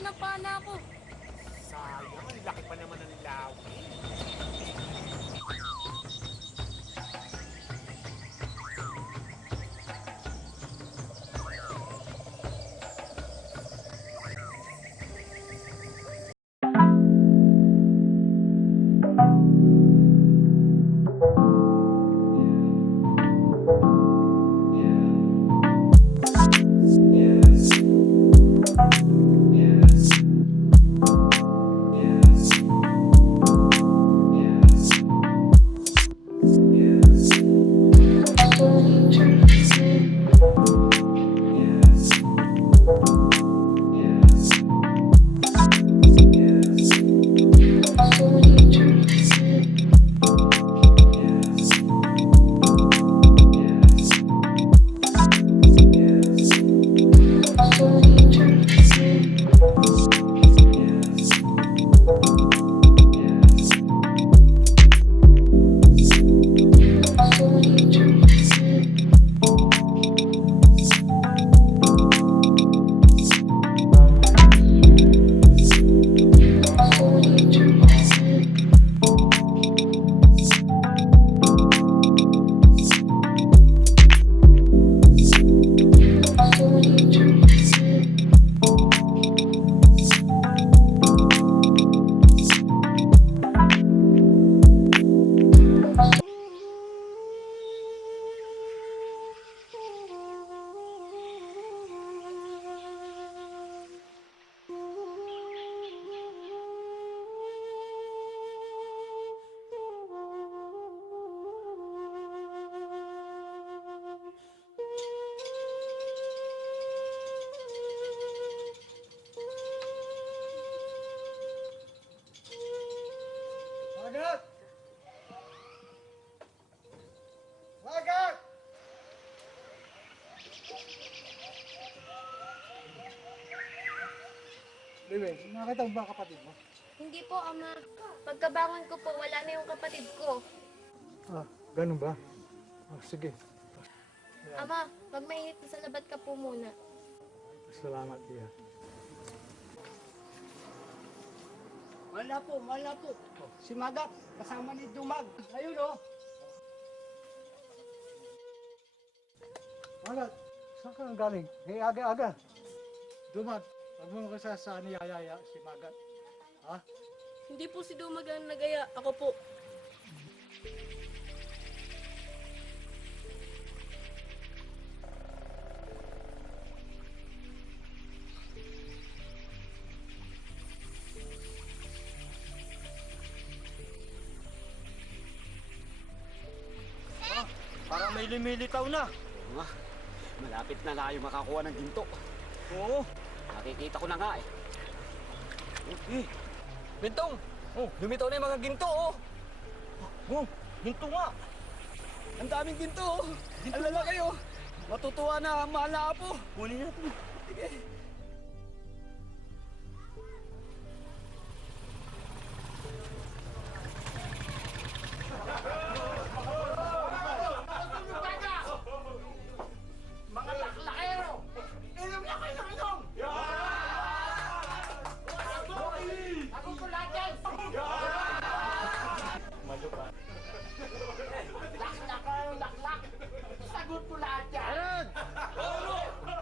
tinapa na ako. Sayang, ang laki pa naman ng lawi. Magat! Magat! Bebe, nakita mo ba ang kapatid mo? Hindi po, Ama. Pagkabangon ko po, wala na yung kapatid ko. Ah, ganun ba? Ah, sige. Ama, pag mainit na sa labat ka po muna. Salamat, Tia. Wala po. Si Magat, kasama ni Dumag. Ayun oh. Magat, saan ka nang galing? Eh, aga-aga. Dumag, huwag mo sa niyayaya si Magat. Ha? Hindi po si Dumag ang nagaya. Ako po. Parang may lumilitaw na. Ah, malapit na tayo makakuha ng ginto. Oo. Nakikita ko na nga eh. Eh, Bentong! Oh, lumitaw na yung mga ginto, oh! Oh, ginto nga! Ang daming ginto, oh! Ang lalaki, oh! Matutuwa na ang mahal na apo! Kunin natin. Sige. Sagot ko lahat yan.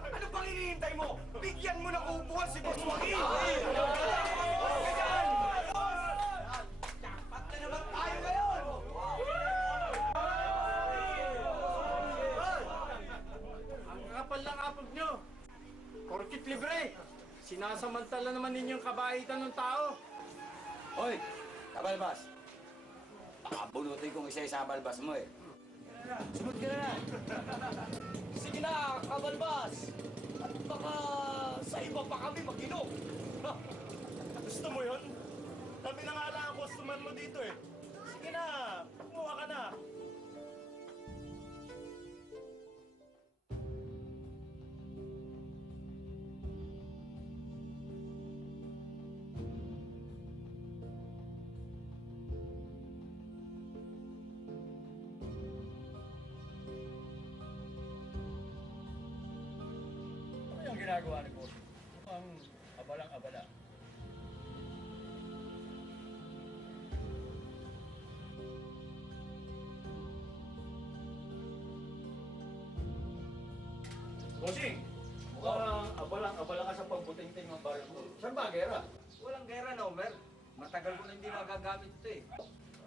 Ano pang hinihintay mo? Bigyan mo ng upuan si Boss Joaquin! Dapat na naman tayo ngayon! Ang kapal ng apog nyo. Porkit libre. Sinasamantala naman ninyong kabaitan ng tao. Hoy, kabalbas. Baka bunutin kong isa-isa ang balbas mo eh. Sunod ka na. Sige na, kabalbas! At baka sa iba pa kami mag-inom! Gusto mo yun? Kami na nga lang ang customer mo dito eh. Sige na, kumuha ka na. Ano yung ginagawa ni Boss? Ang abalang-abala. Bossing, mukhang abalang-abala ka sa pagbuting-ting ng baril mo. Saan ba, gera? Walang gera na, Omer. Matagal ko na hindi nagagamit ito eh.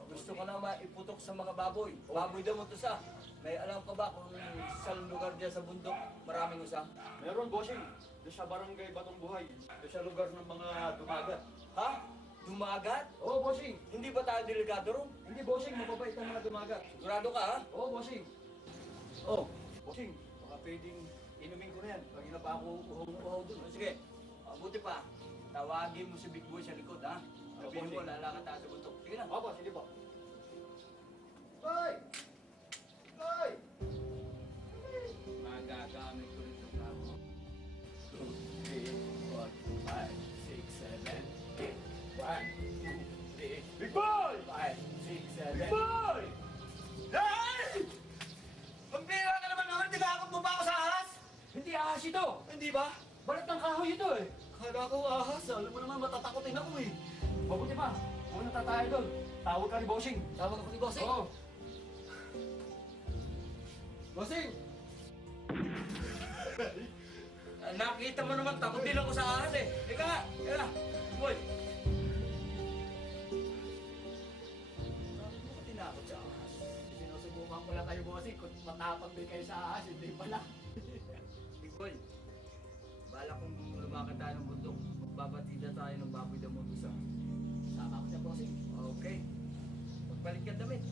Gusto ko na maiputok sa mga baboy. Baboy daw mo to sa. May alam ka ba kung sa lugar dyan sa bundok, maraming usa? Meron, bossing. Doon sa barangay Batong Buhay. Doon sa lugar ng mga dumagat. Ha? Dumagat? Oo, bossing. Hindi ba tayo delikado ron? Hindi, bossing. Mababait ang mga dumagat. Sigurado ka ha? Oo, bossing. Oh, Bossing, baka pwedeng inumin ko na yan. Pag pa ako uhaw dun. sige. Buti pa. Tawagin mo si Big Boy sa likod ha? Sabihin mo, bossing. lalakad tayo sa bundok. Sige na. Opo, sige po. Hoy! Hoy! Magagamit ko rin ng bravo. 2, 3, 4, 5, 6, 7, 8. 1, 2, 3, Big Boy! 5, 6, 7. Big Boy! Hey! Pagbira ka naman naman, tinakot mo ba ako sa ahas? Hindi ahas ito! Hindi ba? Balat ng kahoy ito eh! Kala ko ahas, alam mo naman matatakotin ako eh. Mabuti pa, kung tayo doon, tawag ka ni Bossing. Tawag ako ni Bossing. Oo. Bossing! Nakita mo naman, takot din ako sa ahas eh. Ika nga, ika. Boy. Bakit mo ko tinakot sa ahas? Sinusubukan ko lang kayo, Bossing, kung matapang din kayo sa ahas, hindi pala. Big Boy, bala kong lumakad tayo ng bundok. Magbabatida tayo ng baboy damot isa. Sama ko siya, Bossing. Okay. Magpalit ka damit.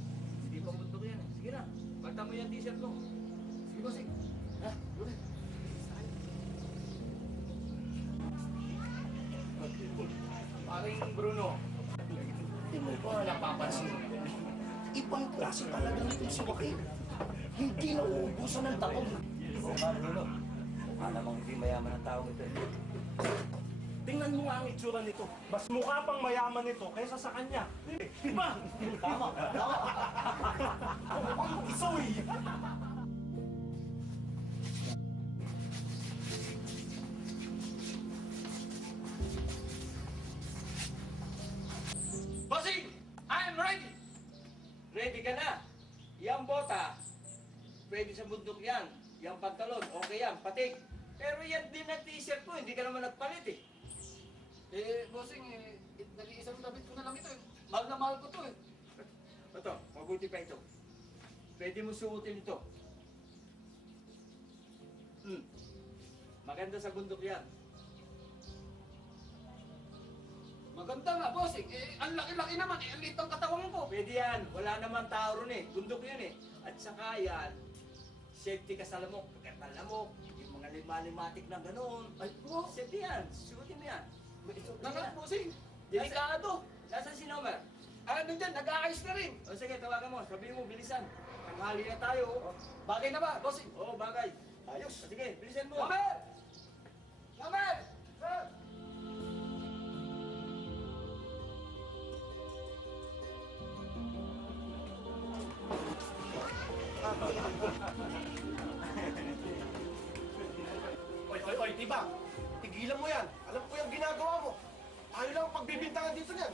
Hindi pa bundok yan. Sige na. Pagta mo yung t-shirt mo. Sige, Bossing. Ha? Doon. Paring Bruno. Hindi mo ba napapansin? Ibang klase talaga nito si Joaquin. Hindi na uubusan ng tapon. Oo nga, Bruno. Mukha namang hindi mayaman ang tao ito. Tingnan mo nga ang itsura nito. Mas mukha pang mayaman ito kaysa sa kanya. Di ba? Tama, tama. Mukhang isoy. Bossing! I am ready! Ready ka na? Yang bota, pwede sa bundok yan. Yang pantalon, okay yan, patig. Pero yan din na t-shirt ko, hindi ka naman nagpalit eh. Bossing, nag-iisang damit ko na lang ito eh. Mahal na mahal ko to eh. Ito, mabuti pa ito. Pwede mo suotin ito. Maganda sa bundok yan. Maganda nga, Bossing. Ang laki-laki naman eh. Ang liit ang katawan ko. Pwede yan, wala naman tao ron eh. Bundok yun eh. At saka yan, safety ka sa lamok. Pagkat ng lamok, yung mga lima-limatic na gano'n. Ay, po. Safety yan, suotin mo yan. Nakat, Bossing. Delikado. Nasaan si Nomer? Ano dyan, nag-aayos na rin. O sige, tawagan mo. Sabihin mo, bilisan. Tanghali na tayo. Bagay na ba, Bossing? Oo, bagay. Ayos. O sige, bilisan mo. Nomer! Nomer! Sir! Oy, diba? Tigilan mo yan. Alam ko yung ginagawa mo. Ayaw lang ang pagbibintangan dito niyan.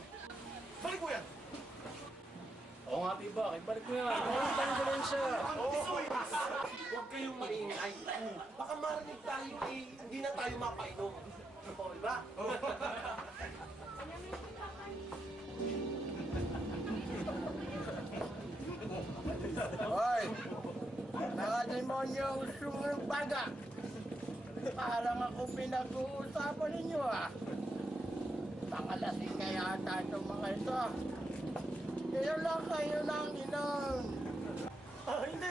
Balik mo yan. Oo nga, Tiba. Balik mo yan. Tanggalin ko lang siya. Huwag kayong maingay. Baka marinig tayo eh. Hindi na tayo mapainom. O, diba? Hoy! Nakademonyo ang sumang baga! Parang ako pinag-uusapan ninyo ah! Pangalasing na yata itong mga ito. Inom lang kayo ng inom! Hindi.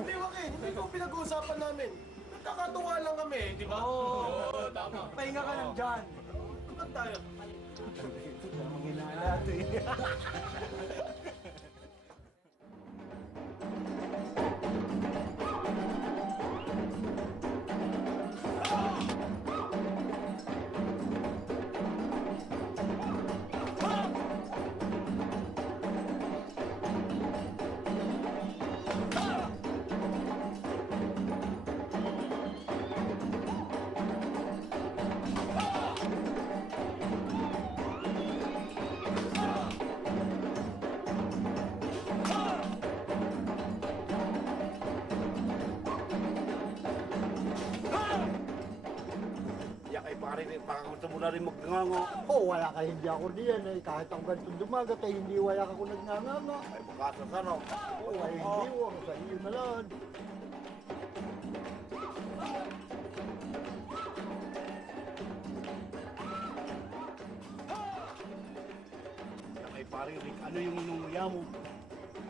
Hindi, Joaquin. Hindi ko pinag-uusapan namin. Nagkakatuwa lang kami, di ba? Oo, tama. Pahinga ka lang dyan. Tulad tayo. Ay, pare, baka gusto mo na rin magngango. Oh, wala ka hindi ako diyan eh. Kahit ang ganitong dumagat ay hindi wala ako nagnanganga. Ay, baka sa ano. Oh, ay hindi ko. Sa iyo na lang. Ay, pare, Rick, ano yung inunguya mo?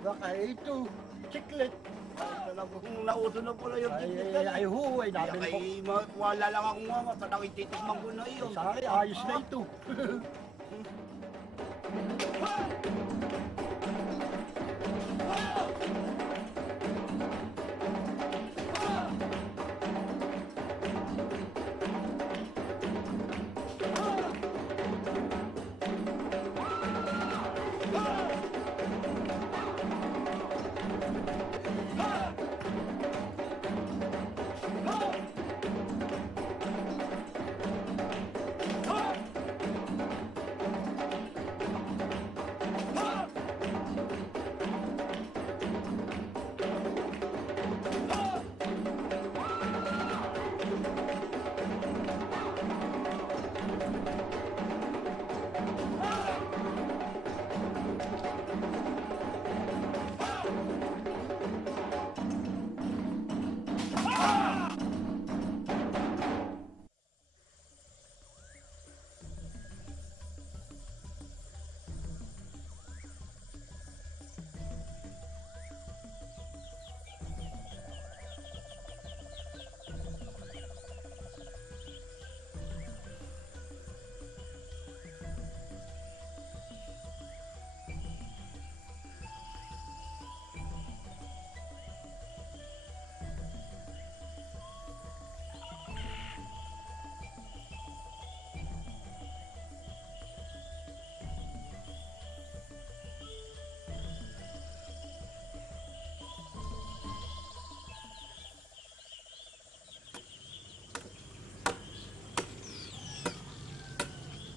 Baka ito, chiclet. Ay, talagang nauso na pala yung Ay, ticket ay, na. ay, ho, ay, namin ko. Ay, wala lang akong nga, talagang titikman ko na yun. Sa akin, ayos na ito.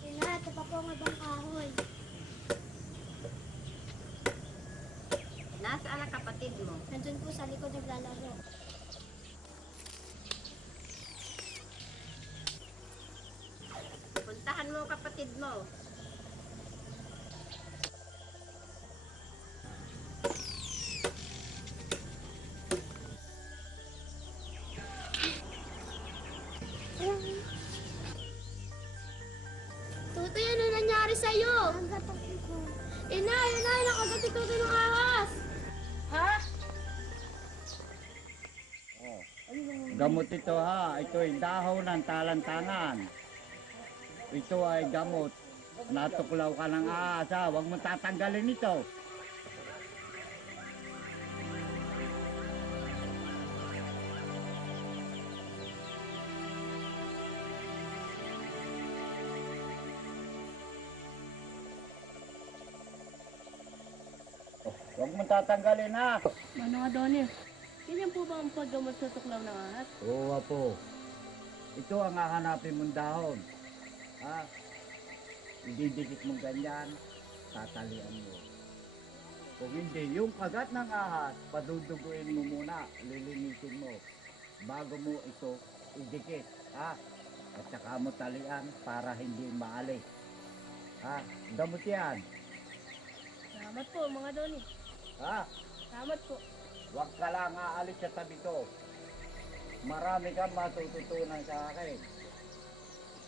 Ina, ito pa po ang ibang kahoy. Nasaan ang kapatid mo? Nandun po sa likod naglalaro. Puntahan mo ang kapatid mo. Tutoy, ano nangyari sa'yo? Ina, nakagat si Tutoy ng ahas. Ha? Gamot ito ha. Ito ay dahon ng talantangan. Ito ay gamot. Natuklaw ka ng ahas ha. Huwag mo tatanggalin ito. Huwag mo tatanggalin ha. Ano nga, Donnie? Ganyan po ba ang paggamot sa tuklaw ng ahas? Oo po. Ito ang hahanapin mong dahon. Ha? Ididikit mo ganyan, tatalian mo. Kung hindi, yung kagat ng ahas, paduduguin mo muna, lilinisin mo. Bago mo ito idikit. Ha? At saka mo talian para hindi maalis. Ha? Gamot yan. Salamat po, mga Donnie. Ha? Salamat po. Huwag ka lang aalis sa tabi ko. Marami kang matututunan sa akin.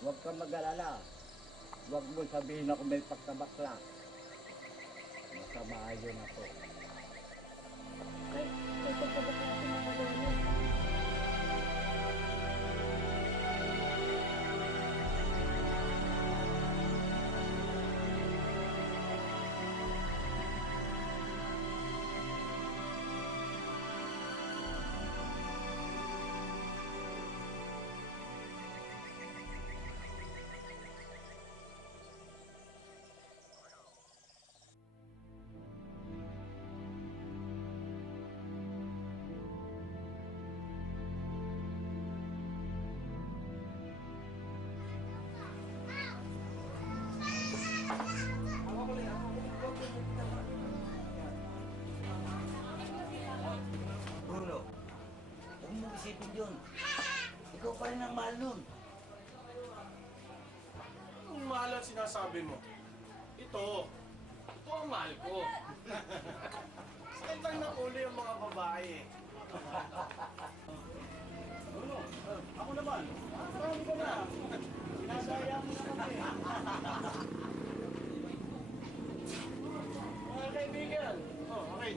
Huwag kang mag-alala. Huwag mo sabihin ako may pagkabakla. Masama yun ako. Ay, pagkabakla ko mga Donnie. Bruno, huwag mo isipin yun. Ikaw pa rin ang mahal nun. mahal ang sinasabi mo? Ito ang mahal ko. Sakit lang ng ulo yung mga babae. Ako naman. Marami ka na. Sinasaya mo na kami. Mga kaibigan. Okay.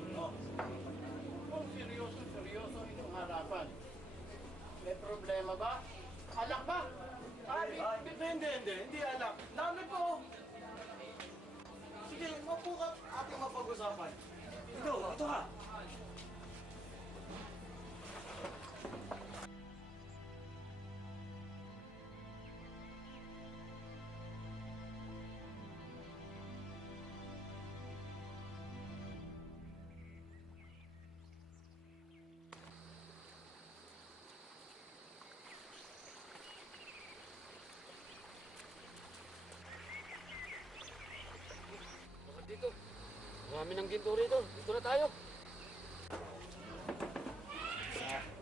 Kung seryoso itong harapan. May problema ba? Alak ba? Hindi alak. Dami po. Sige, mapo ka ating mapag-usapan. Ito ha. Dito. Marami ng ginto rito. Dito na tayo.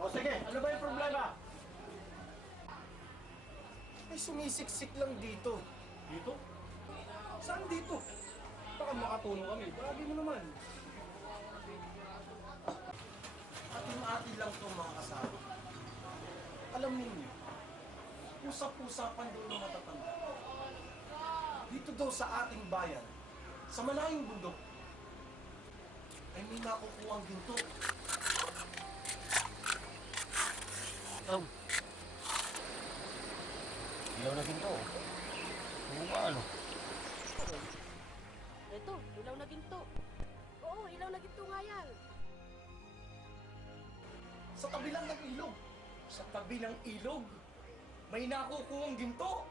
O sige, ano ba yung problema? May sumisiksik lang dito. Dito? Saan dito? Baka makatulong kami. Grabe mo naman. Ating-ating lang ito mga kasama. Alam ninyo, usap-usapan doon ng matatanda. Dito daw sa ating bayan, sa malayong bundok, ay may nakukuha ang ginto. Ilaw na ginto. Oo nga ano. Ito, ilaw na ginto. Oo, ilaw na ginto nga yan. Sa tabi lang ng ilog. Sa tabi ng ilog, may nakukuha ang ginto.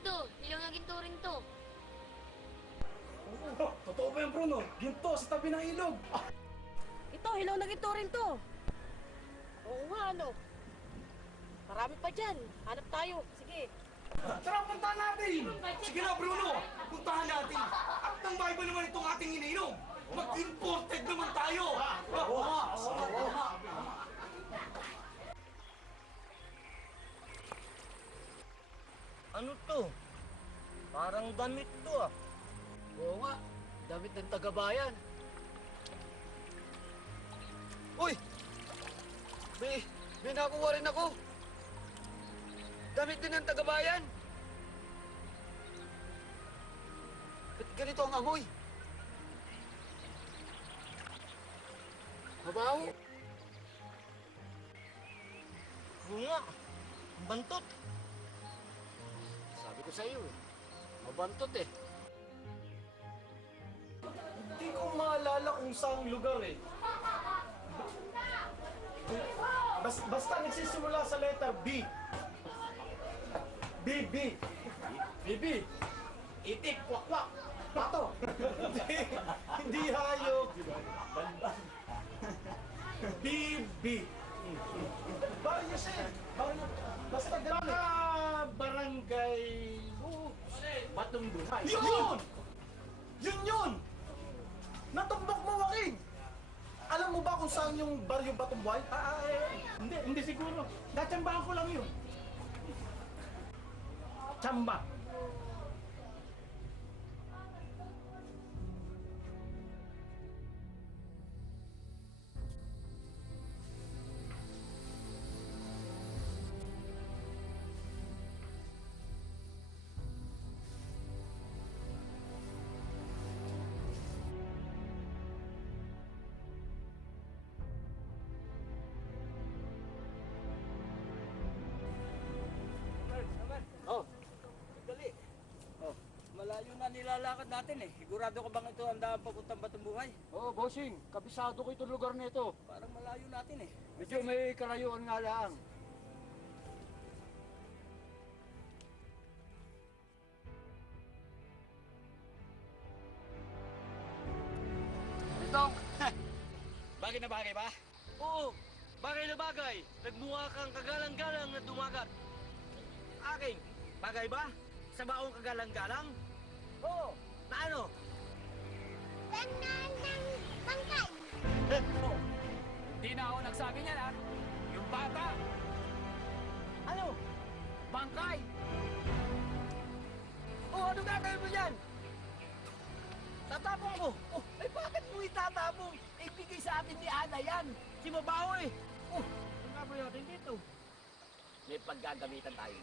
Ito, ilaw na ginto rin to. Totoo ba yan, Bruno? Ginto sa tabi ng ilog. Ito, ilaw na ginto rin to. Oo nga, ano? Marami pa dyan. Hanap tayo. Sige. Tara, puntahan natin! Sige na, Bruno! Puntahan natin! At nang bahay ba naman itong ating iniinom? Mag-imported naman tayo! Oo nga! Ano to? Parang damit to ah. Oo nga, damit ng taga-bayan. Uy! May nakuha rin ako. Damit din ng taga-bayan. Ba't ganito ang amoy? Mabaho. Oo nga. Ang bantot. Sabi ko sa iyo eh. Mabantot eh. Hindi ko maalala kung saang lugar eh. Basta nagsisimula sa letter B. B. Itik, kwak. Pato. Hindi hayop. B. Baryo siya eh. Basta ganun eh. Barangay... Batong Duhay. Yun! Natumbok mo, Joaquin! Alam mo ba kung saan yung baryo Batong Buhay? Hindi siguro. Natsambahan ko lang yun. Tsamba. Malayo na nilalakad natin eh. Sigurado ka bang ito ang daan papuntang Batong Buhay? Oo, bossing. Kabisado ko itong lugar na ito. Parang malayo natin eh. Medyo may kalayuan nga lang. Itong, bagay na bagay ba? Oo, bagay na bagay. Nagmukha kang kagalang-galang na dumagat. Aking, bagay ba? Sa baong kagalang-galang? Oo, na ano? Tangan ng bangkay. Hindi na ako nagsabi niyan ha. bata! Ano? Bangkay! Oh, ano gagawin mo yan? Tatapong ko! Oh, ay bakit mo itatapong? Ibigay sa atin ni Ana yan! Si Mabaho eh! Oh, ang gagawin natin dito? May paggagamitan tayo.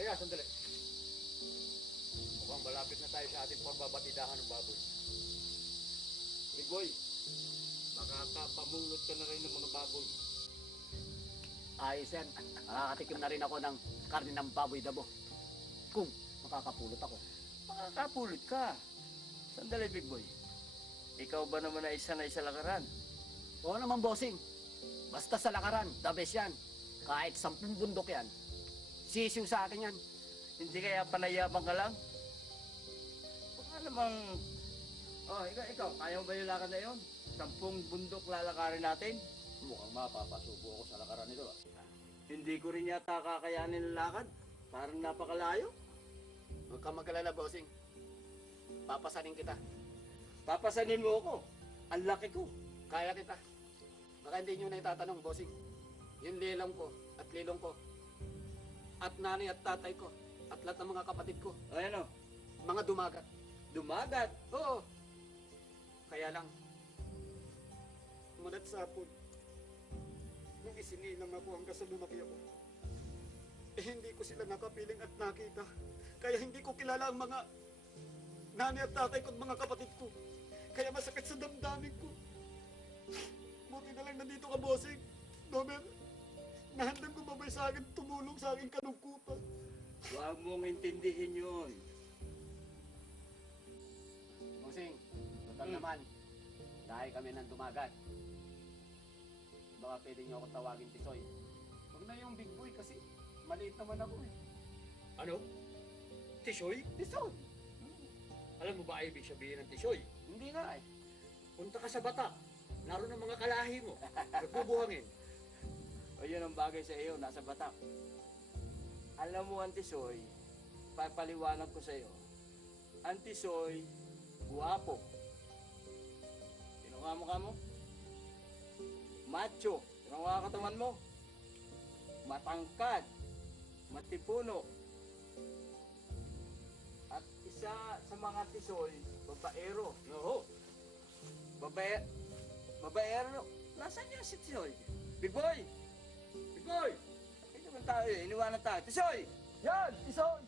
Teka, sandali. Mukhang malapit na tayo sa ating pagbabatidahan ng baboy. Big boy, makakapamulot ka na rin ng mga baboy. Ayos yan. Makakatikim na rin ako ng karne ng baboy dabo. Kung makakapulot ako. Makakapulot ka. Sandali, big boy. Ikaw ba naman ay sanay sa lakaran? Oo naman, bossing. Basta sa lakaran, the best yan. Kahit 10 bundok yan. Sisiw sa akin yan. Hindi kaya panayabang ka lang? Baka namang... Oh, ikaw, kaya mo ba yung lakad na yun? 10 bundok lalakarin natin? Mukhang mapapasubo ako sa lakaran nito. Hindi ko rin yata kakayanin ang lakad. Parang napakalayo. Huwag kang mag-alala, bossing. Papasanin kita. Papasanin mo ako. Ang laki ko. Kaya kita. Baka hindi nyo na itatanong, bossing. Yung lilong ko at lilong ko, at nanay at tatay ko at lahat ng mga kapatid ko. Ay, ano? Mga dumagat. Dumagat. Oo. Kaya lang, mulat sa hapon, nung isinilang ako hanggang sa lumaki ako, eh hindi ko sila nakapiling at nakita. Kaya hindi ko kilala ang mga nanay at tatay ko at mga kapatid ko. Kaya masakit sa damdamin ko. Buti na lang nandito ka, bossing. Nomer, nahandang gumabay sa akin, tumulong sa akin kanungkutan. Huwag mong intindihin yun. Bossing, total naman, dahil kami ng dumagat. Baka pwede niyo ako tawagin Tisoy. Huwag na yung big boy kasi maliit naman ako eh. Ano? Tisoy? Tisoy! Alam mo ba ay ibig sabihin ng tisoy? Hindi nga eh. Punta ka sa bata. Naroon ang mga kalahi mo. Nagbubuhangin. O yun ang bagay sa iyo, nasa Batak. Alam mo, Antisoy, papaliwanag ko sa iyo. Antisoy, guwapo. Tinunga mo ka mo? Macho. Tinunga katawan mo? Matangkad. Matipuno. At isa sa mga tisoy, babaero. Oo. Babaero. Nasaan niya si Tisoy? Big boy! Big boy! Ito naman tayo eh, iniwanan tayo. Tisoy! Yan! Tisoy!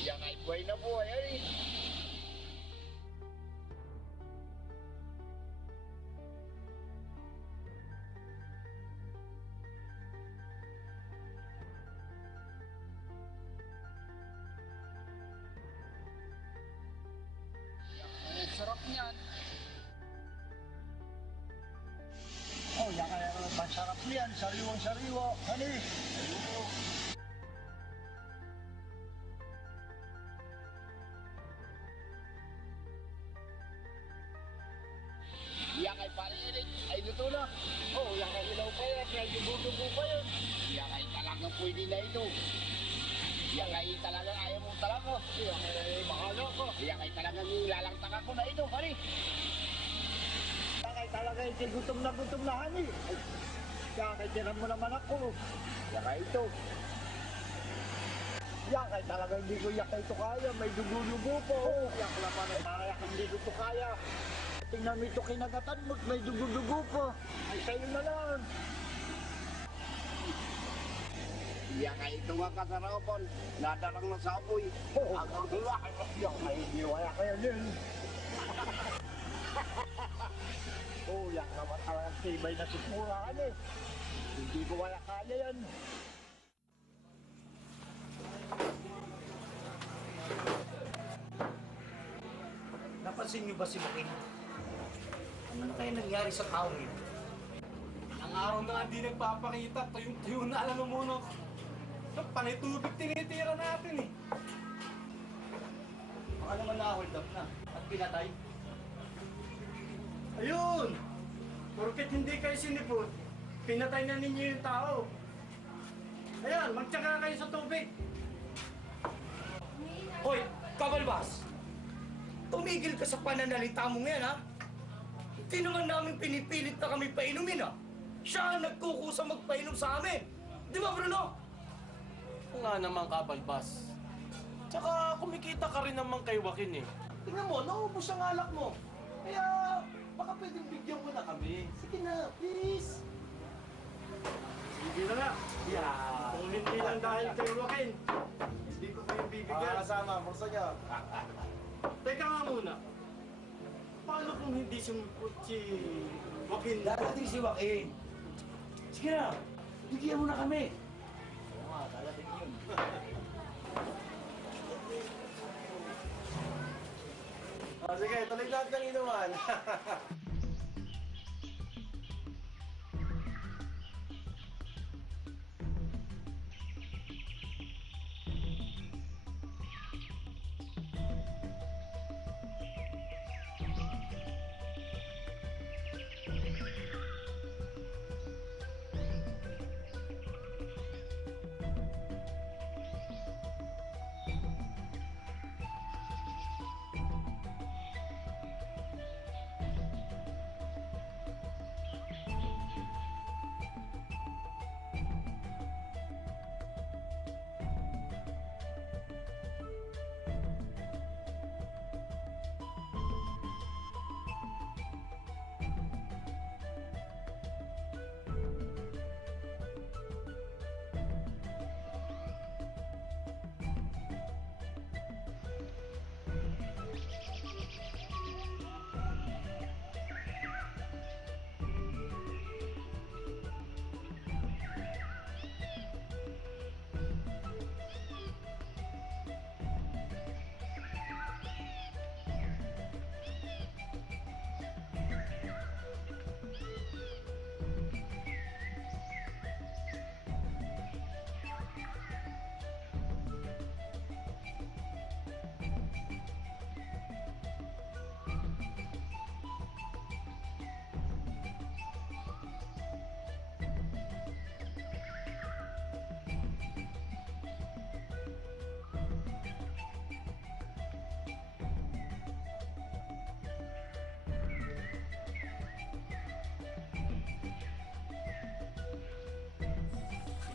Yan ay buhay na buhay ay. Ang sarap niyan. Oh, yan kaya masarap yan. Sariwang-sariwa. Hani? Yan ay parinig. Ay luto na. Oh, yan ay ilaw pa yan. Yan dugo-dugo pa yun. Yan ay talagang pwede na ito. Yan ay talagang ayaw mong talaga. Yan ay mahalo ko. Yan ay talagang lalangtaka ko na ito, pari. Yan ay talaga iti gutom na hani. Yan ay tinan mo naman ako. Yan ay ito. Yan ay talaga hindi ko yak ito kaya. May dugo-dugo po. Yak laman ay kaya hindi ko ito kaya. Tingnan mo ito kinagatan mo. May dugo-dugo po. Ay sa'yo na lang. Yan ay ito nga kasarapan. Nadarang na sa apoy. Hanggang hula. Yan ay hindi wala kaya yun. Oh, yan naman talagang tibay na sikmuraan eh. Hindi ko wala kaya yan. Napansin niyo ba si Making? Ano na kaya nangyari sa taong ito? Ilang araw na nga hindi nagpapakita. Tuyong-tuyo na alam mo muna. Panay tubig tinitira natin eh. Baka naman na-hold up na at pinatay. Ayun! Porket hindi kayo sinipot, pinatay na ninyo yung tao. Ayan, magtyaga kayo sa tubig. Hoy, Kabalbas! Tumigil ka sa pananalita mo ngayon, ha? Hindi naman namin pinipilit na kami painumin, ha? Siya ang nagkukusa magpainom sa amin. Di ba, Bruno? Oo nga naman, Kabalbas. Tsaka kumikita ka rin naman kay Joaquin eh. Tingnan mo, naubos ang alak mo. Kaya baka pwedeng bigyan mo na kami. Sige na, please. Sige na nga. Yeah. Kung hindi lang dahil kay Joaquin, hindi ko kayo bibigyan. Kasama, kursa niya. Teka nga muna. Paano kung hindi sumipot si Joaquin? Darating si Joaquin. Sige na, bigyan mo na kami. Oo nga, darating yun. Sige, tuloy lahat ng inuman.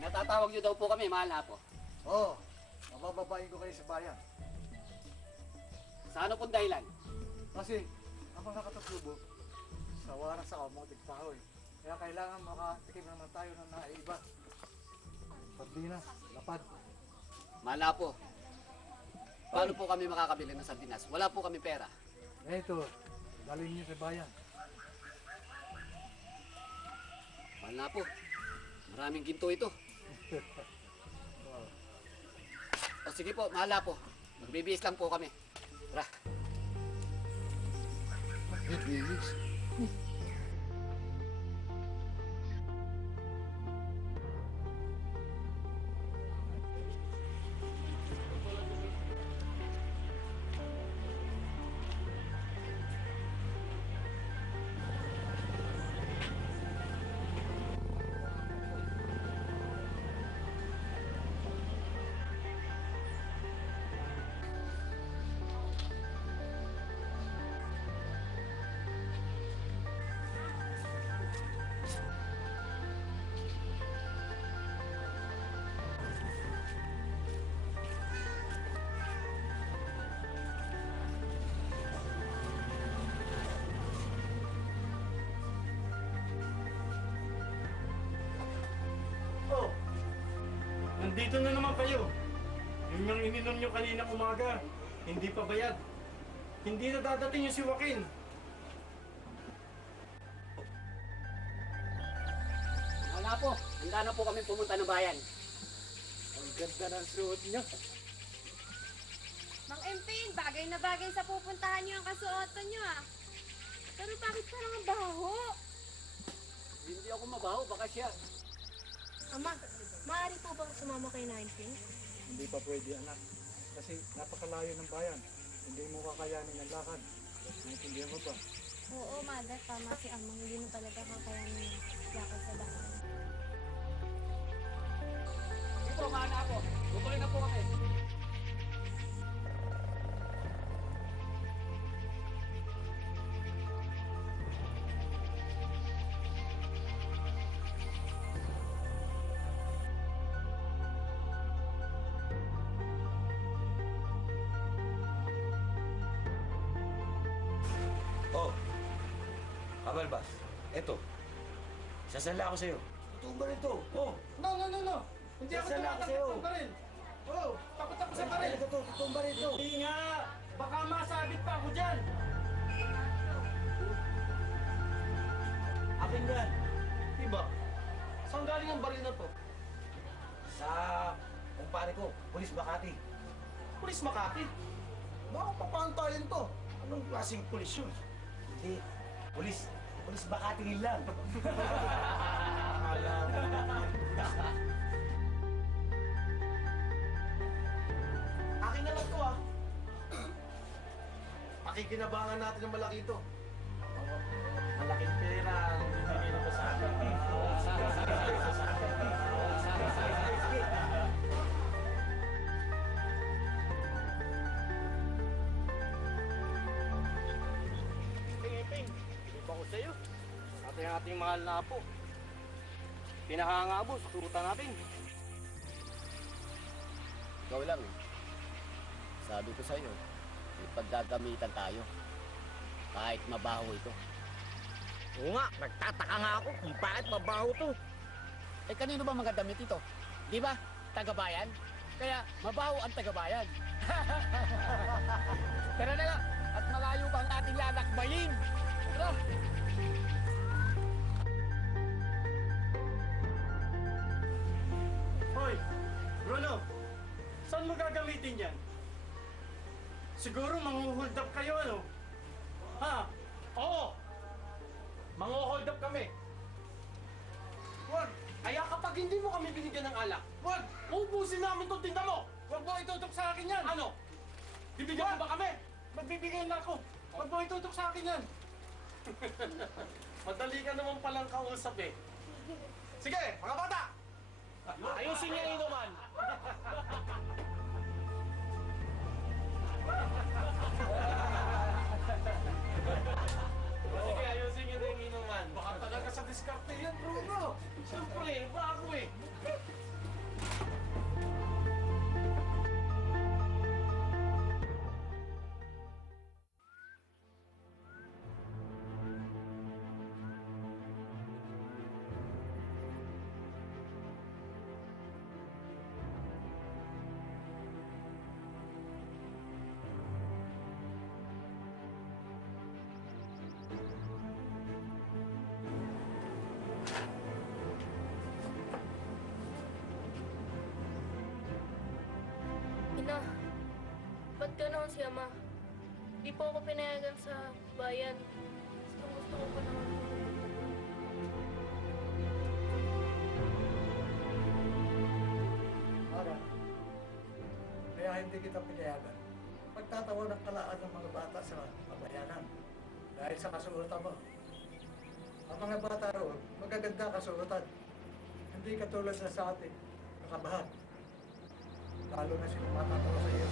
Natatawag niyo daw po kami, mahal na po. Oo, mabababain ko kayo sa bayan. Sa ano pong dahilan? Kasi, ang mga katatubo, sa waras ako, mga tigpahoy. Kaya kailangan makatikim naman tayo ng naiba. Sardinas, lapad. Mahal na po. Paano po kami makakabili ng sardinas? Wala po kami pera. Ito, dalhin niyo sa bayan. Mahal na po. Maraming ginto ito. O sige po, mahal na po. Magbibihis lang po kami. Tara. Magbibihis? Oh, nandito na naman kayo. Yung ininom nyo kanina umaga, hindi pa bayad. Hindi na dadating yung si Joaquin. Mahal na po. Handa na po kami pumunta ng bayan. Ang ganda ng suot nyo. Mang Emping, bagay na bagay sa pupuntahan niyo ang kasuotan niyo ah. Pero bakit parang ang baho? Hindi ako mabaho, baka siya. Ama, maaari po bang sumama kay Naintin? Hindi pa pwede, anak. Kasi napakalayo ng bayan. Hindi mo kakayanin ang lakad. Naintindihan mo ba? Oo, Mother, tama si Ama. Hindi mo talaga kakayanin yung lakad sa daan. Ito, mga anak ko. Tutuloy na po kami. Oh, Kabalbas, eto. Sasala ako sa'yo. Totoo ba rin to? Oh, No. Hindi ako Sasala ako sa'yo. tumatakot sa baril. Oh, takot ako sa baril. Totoo ba rin to? Hindi nga. Baka masabit pa ako dyan. Akin yan. Diba? Saan galing ang baril na to? Sa kumpare ko, Pulis Makati. Pulis Makati. Baka papantayin to. Anong klaseng pulis yun? Hindi, Pulis Makati rin lang. Alam. Akin na lang to ah. Pakikinabangan natin ng malaki ito. Malaking pera ang bibigay mo sa akin. Ping, iba ko sa'yo. Ating mahal na apo. Pinahangabos, turutan natin. Ikaw lang eh. Sabi ko sa'yo, may paggagamitan tayo. Kahit mabaho ito. Oo nga, nagtataka nga ako kung bakit mabaho to. Eh kanino ba mga damit ito? Di ba? Tagabayan? Kaya mabaho ang tagabayan. Tara na nga, at malayo pa ang ating lalakbayin. Tara! Hoy, Bruno, saan mo gagamitin yan? Siguro manghuhold up kayo, ano? Ha? Oo! Manghuhold up kami. Wag! Kaya kapag hindi mo kami binigyan ng alak, wag! Uubusin namin itong tinda mo! Wag mo itutok sa akin yan! Ano? Bibigyan mo ba kami? Magbibigay na ako! Wag mo itutok sa akin yan! Madali ka naman palang kausap eh. Sige, mga bata! Ayusin niya yung inuman! Sige, ayusin niyo na yung inuman. Baka talaga sa diskarte yan, Bruno. Siyempre, bago eh. Ina, ba't ganoon si Ama? Di po ako pinayagan sa bayan. Gusto ko pa naman. Mara, kaya hindi kita pinayagan. Pagtatawanan ka laan ng mga bata sa kabayanan dahil sa kasulatan mo. Ang mga bata roon, magaganda kasulatan. Hindi katulad na sa atin, nakabahan. Lalo na sila matatawa sa iyo.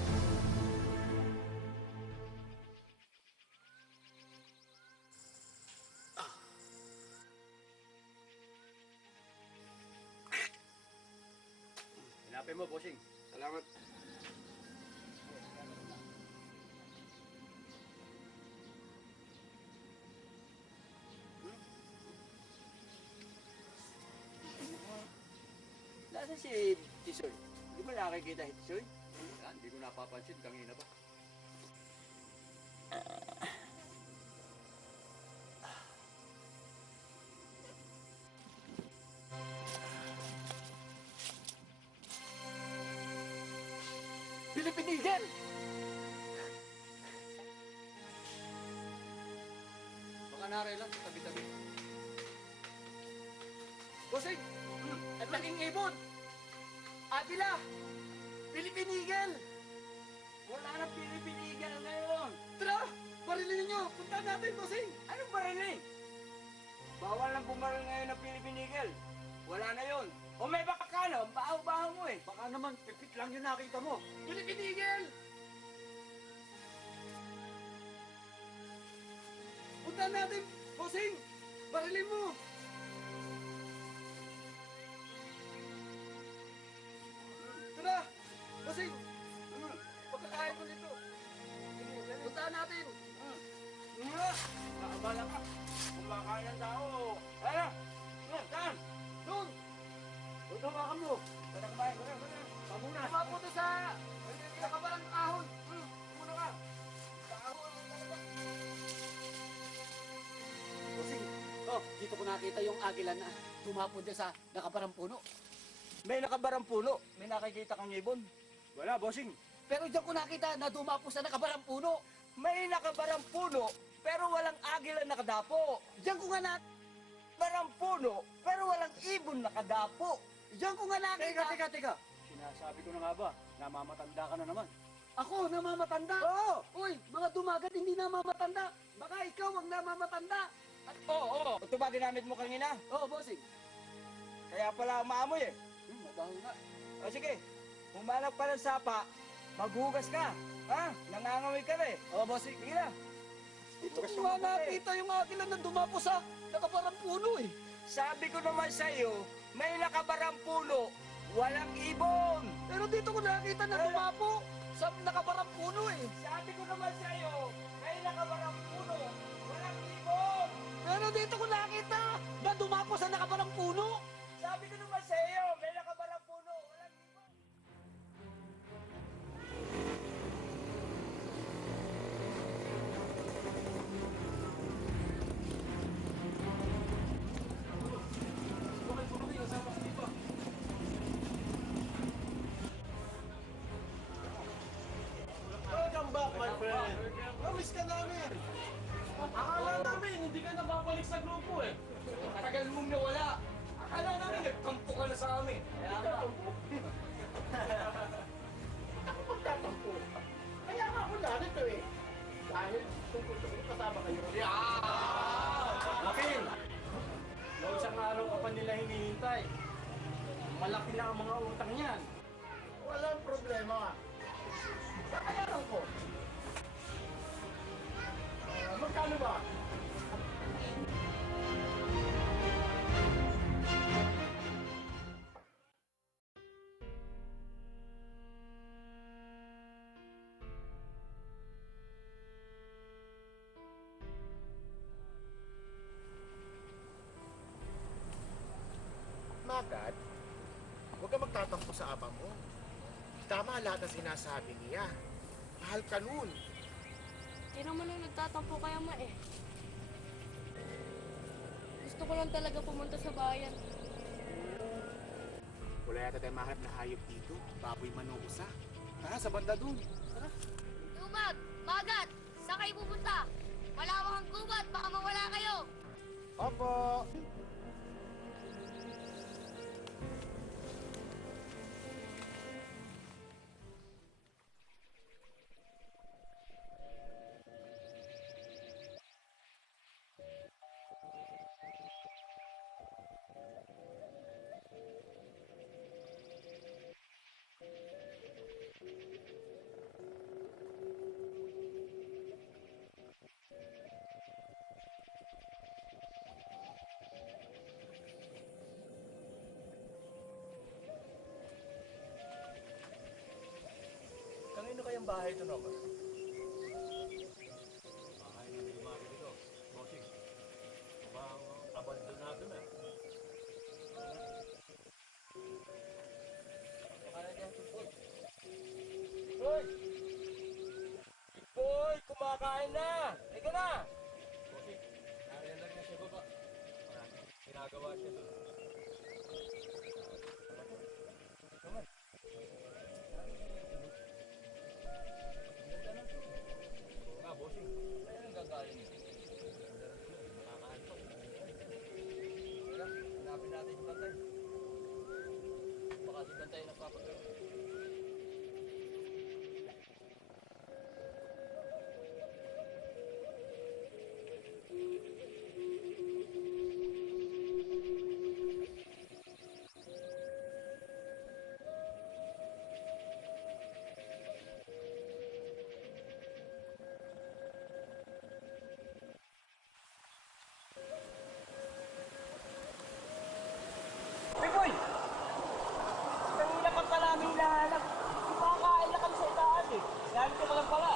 Hinapin mo, bossing. Salamat. Nasaan si Tisoy? Hindi mo nakikita si Tisoy? Hindi ko napapansin kanina pa. Philippine Eagle! Baka naray lang sa tabi-tabi. Bossing! Ang laking ibon! Agila! Philippine Eagle! Wala na Philippine Eagle ngayon. Tara! Barilin ninyo! Punta natin, bossing! Anong bariling? Bawal lang bumaril ngayon ng Philippine Eagle. Wala na yun. O may baka ka no? Bahaw-bahaw mo eh. Baka naman, pipit lang yung nakita mo. Philippine Eagle! Punta natin, bossing! Barilin mo! Tara! Bossing! Pagkakain ko nito. Punta natin! Nakabala ka. Kumakain ng tao. Ano? Saan? Doon! Ito ka mo. Sana kumain ko na. Pamuna. Tumapunta sa nakabarang ahon. Muna ka. Bossing, dito ko nakita yung agila na tumapunta sa nakaparang puno. May nakabarang puno. May nakikita kang ibon. Wala, bossing. Pero diyan ko nakita na dumapo sa nakaparang puno. May nakabarang puno, pero walang agila nakadapo. Diyan ko nga na... Barang puno, pero walang ibon nakadapo. Diyan ko nga nakita... Teka. Sinasabi ko na nga ba, namamatanda ka na naman. Ako, namamatanda? Oo! Uy, mga dumagat hindi namamatanda. Baka ikaw ang namamatanda. Oo. Ito ba ginamit mo kanina? Oo, bossing. Kaya pala umaamoy eh. Mabaho nga. O sige, humanap pa ng sapa, maghugas ka. Ha? Nangangamoy ka na eh. Oo, bossing. Sige na. Dito ko nga nakita yung agila na dumapo sa nakaparang puno eh. Sabi ko naman sa'yo, may nakabarang puno, walang ibon. Pero dito ko nakita na dumapo sa nakaparang puno eh. Sabi ko naman sa'yo, may nakabarang puno, walang ibon. Pero dito ko nakita na dumapo sa nakaparang puno. Sabi ko naman sa'yo, may nakabarang puno, walang ibon. Welcome back, my friend. Namiss ka namin. Akala namin, hindi ka nababalik sa grupo eh. Tagal mong nawala. Akala namin nagtampo ka na sa amin. Ako magtatampo. Kaya nga ako narito eh. Dahil tungkol sa kasama kayo. Lakin! Noong isang araw ka pa nila hinihintay. Malaki na ang mga utang niyan. Walang problema. Kakayaran ko. Magkano ba? Magad, huwag ka magtatampo sa ama mo. Tama lahat ng sinasabi niya. Mahal ka nun. Hindi naman nung nagtatampo kaya ma eh. Gusto ko lang talaga pumunta sa bayan. Wala yata tayong mahanap na hayop dito. Baboy manuusa. Tara, sa banda dun. Tara. Lumag! Magat! Saan kayo pupunta? Malawak ang gubat, baka mawala kayo! Opo. Kanino kayang bahay ito, Noma? Bahay na may mami dito. Bossing. Mukhang abandonado na. Baka dyan, Tipoy. Tipoy! Tipoy, kumakain na! Halika na! Bossing, nariyan lang niya sa baba. Maraming ginagawa siya doon. Oo nga, bossing. Saan ang gagaling ito? Nakakaantok. Tara, hanapin natin yung bantay. di ba tayo nagpapagano? Pipoy! Kanina pa pala namin hinahanap. Kumakain na kami sa itaas eh. Nandito ka lang pala.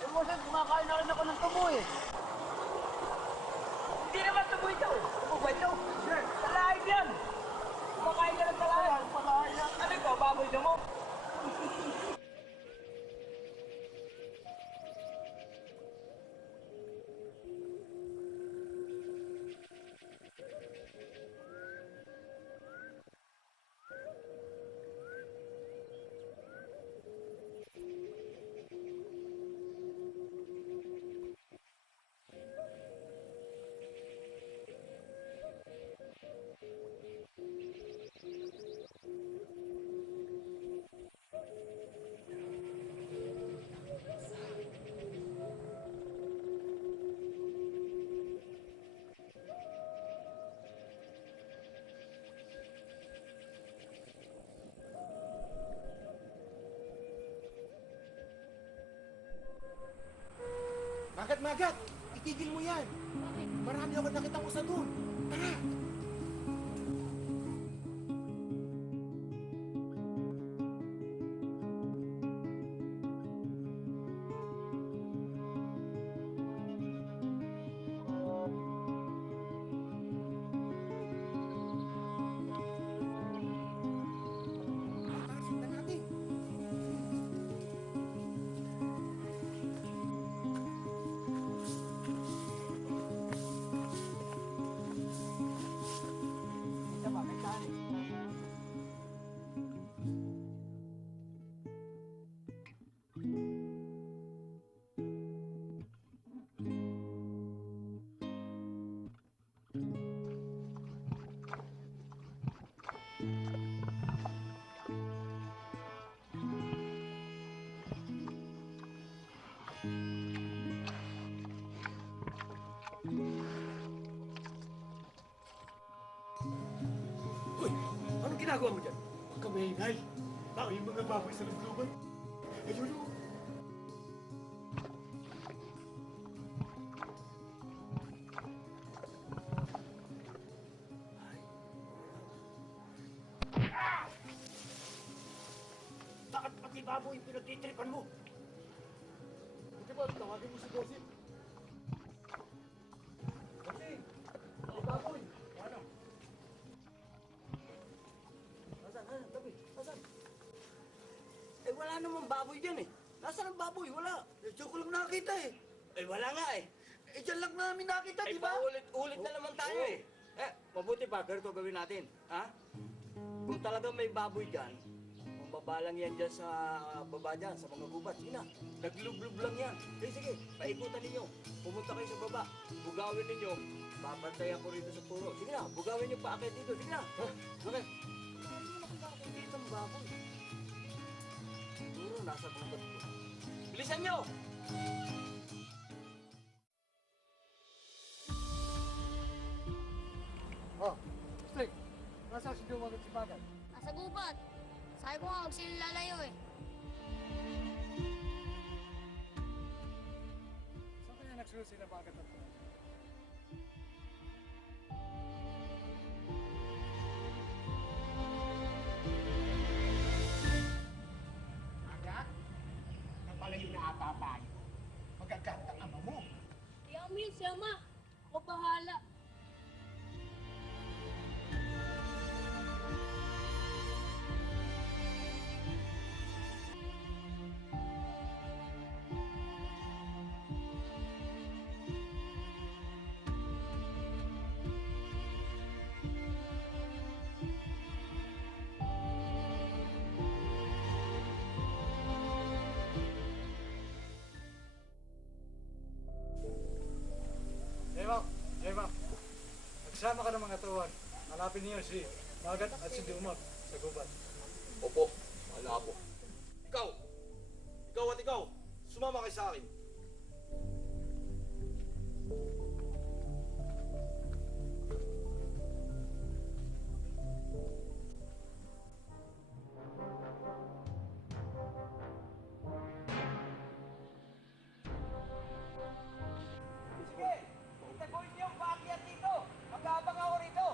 Eh, Moses, kumakain na rin ako ng tubo eh. Hindi naman tubo ito. Tubo ba ito? Sir, talahin yan. Kumakain ka ng talahin. Ano ito, baboy na mo? Magat! Itigil mo yan! Marami ako nakita mo sa doon. Tara! Tara, sundan natin. Uy, anong ginagawa mo dyan? Huwag ka maingay. Tao yung mga baboy sa lubluban. Ayun o. Bakit pati baboy yung pinagtitripan mo? Buti ba, tawagin mo si Bossy. Bossy, may baboy. Ano? Asan? Tabi, asan? Eh, wala namang baboy dyan eh. Nasaan ang baboy? Wala. Diyan ko lang nakita eh. Eh, wala nga eh. Eh, dyan lang namin nakita, di ba? Paulit-ulit na naman tayo eh. Eh, mabuti pa, ganito gawin natin. Ha? Kung talagang may baboy dyan, mababalang yan dyan sa baba dyan, sa mga gubat. Sige na, naglublub lang yan. Sige, paikutan ninyo. Pumunta kayo sa baba. Bugawin ninyo. Babantayan ko rito sa puro. Sige na, bugawin niyo pa akit dito. Sige na. Okay. Dito ang baboy. Puro nasa gubat ko. Bilisan niyo! Oh, Stig, nasaan si Dumag at si Magat? Nasa gubat. Sabi ko nga, huwag sila lalayo eh. Saan kaya nagsunod sila Magat at Dumag? Magat? Napalayo na ata tayo. Magaganda ang ama mo. Kaya mo yun si Ama. Ako bahala. Eva, nagsama ka ng mga tuwan. Hanapin niyo si Magat at si Dumag sa gubat. Opo, malabo. Ikaw! Ikaw at ikaw! Sumama kayo sa akin. Sige, itagoy niyo ang paakyat dito. Mag-aabang ako rito.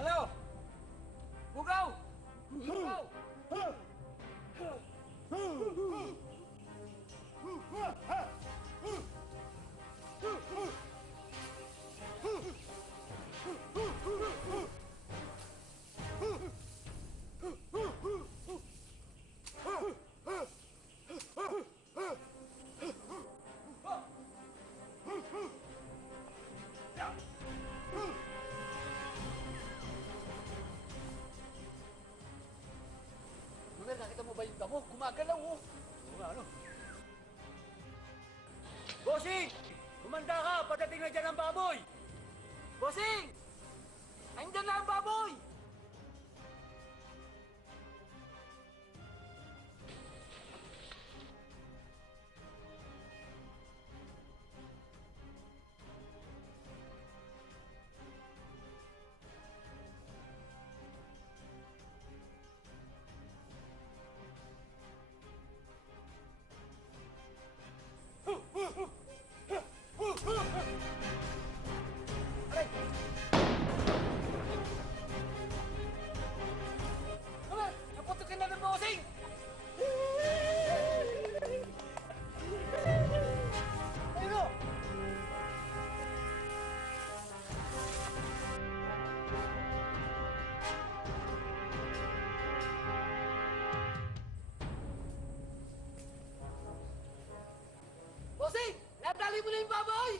Ano? Bugaw! Bugaw! Lumer, nakita mo ba yung damo? Gumagalaw, oh! Oo nga, ano? Bossing! Kumanda ka! Padating na dyan ang baboy! Bossing! Andyan na ang baboy! Lumer! Naputukin na ng bossing! Ayun o! Bossing! Nadali mo na yung baboy!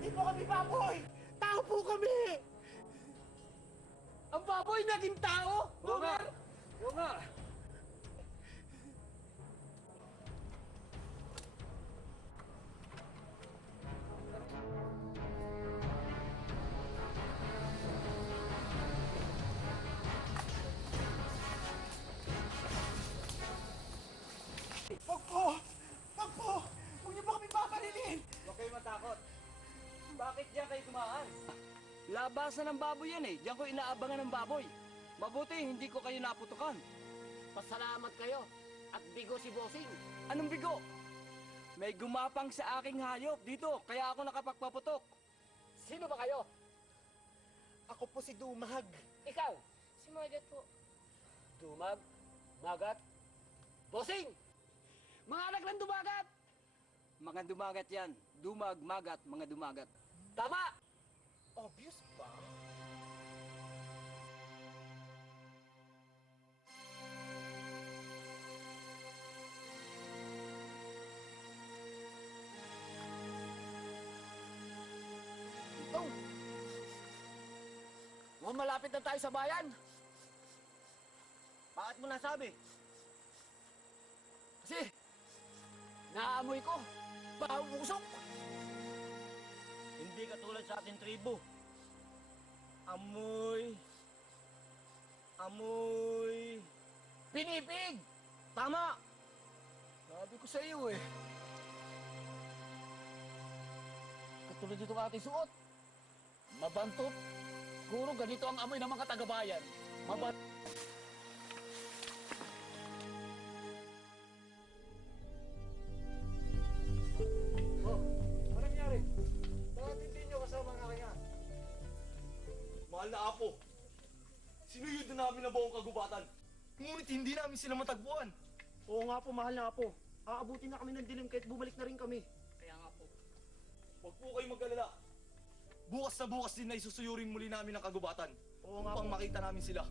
Hindi po kami baboy! Tao po kami! Ang baboy naging tao! Oo nga! Lumer! Oo nga! Wag po! Wag po! Huwag niyo po kami paparilin! Huwag kayo matakot. Bakit diyan kayo dumaan? Labasan ng baboy yan eh. Diyan ko inaabangan ng baboy. Mabuti, hindi ko kayo naputukan. Pasalamat kayo. At bigo si Bossing. Anong bigo? May gumapang sa aking hayop dito, kaya ako nakapagpaputok. Sino ba kayo? Ako po si Dumag. Ikaw? Si Magat po. Dumag? Magat? Bossing! Mga anak ng dumagat! Mga dumagat yan. Dumag, magat, mga dumagat. Tama! Obvious ba? Ito! Mukhang malapit na tayo sa bayan. Bakit mo nasabi? Kasi, naamoy ko. Bahusok! Hindi katulad sa ating tribo. Amoy... Amoy... Pinipig! Tama! Sabi ko sa iyo eh. Katulad dito ka ating suot. Mabantot. Siguro ganito ang amoy ng mga taga-bayan. Mabantot. Mahal na Apo, sinuyod na namin ang buong kagubatan. Ngunit hindi namin sila matagpuan. Oo nga po, mahal na Apo. Aabutin na kami ng dilim kahit bumalik na rin kami. Kaya nga po. Huwag po kayong mag-alala. Bukas na bukas din na isusuyurin muli namin ang kagubatan. Oo nga upang po. makita namin sila.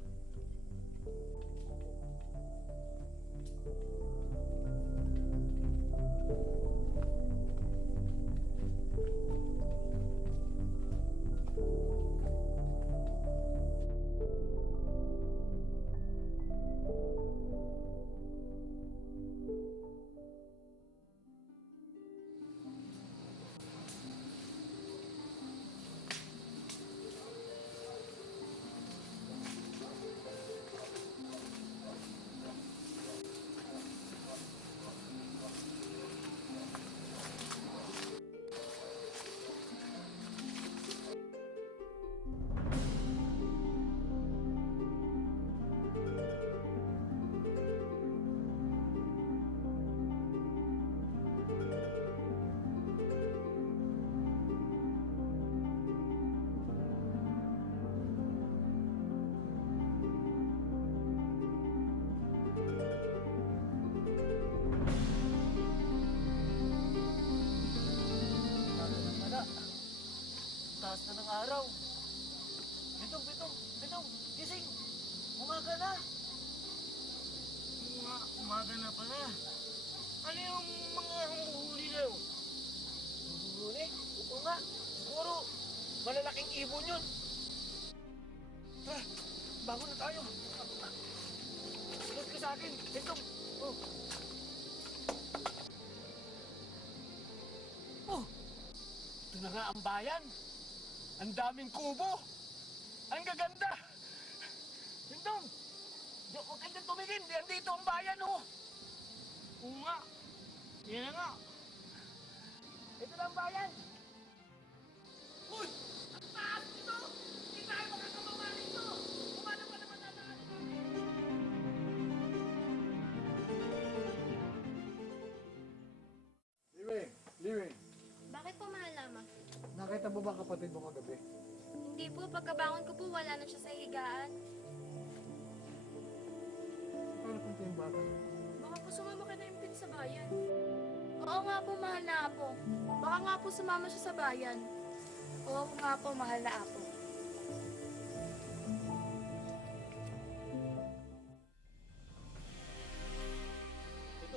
Taas na ng araw. Bitong, gising. Umaga na. Umaga na pala. Ano yung mga humuhuli na yun? Humuhuli? Oo nga. Siguro, malalaking ibon yun. Tara, bago na tayo. Sunod ka sa akin. Bitong. Oh. Oh. Ito na nga ang bayan. Ang daming kubo! Ang gaganda! Bintong! Huwag kang tumingin! Dito ang bayan, oh! Oo nga! Yan na nga! Ito na ang bayan! Uy! Ang taas nito! Hindi tayo makakababa nito! Kumana pa naman na taas! Liwing, Bakit po, mahal lamang? nakita mo ba kapatid mo kagabi? Hindi po, pagkabangon ko po, wala na siya sa higaan. Paano punta yung bata? Baka po sumama ka na impin sa bayan. Oo nga po, mahal na apo. Baka nga po sumama siya sa bayan. Oo nga po, mahal na apo.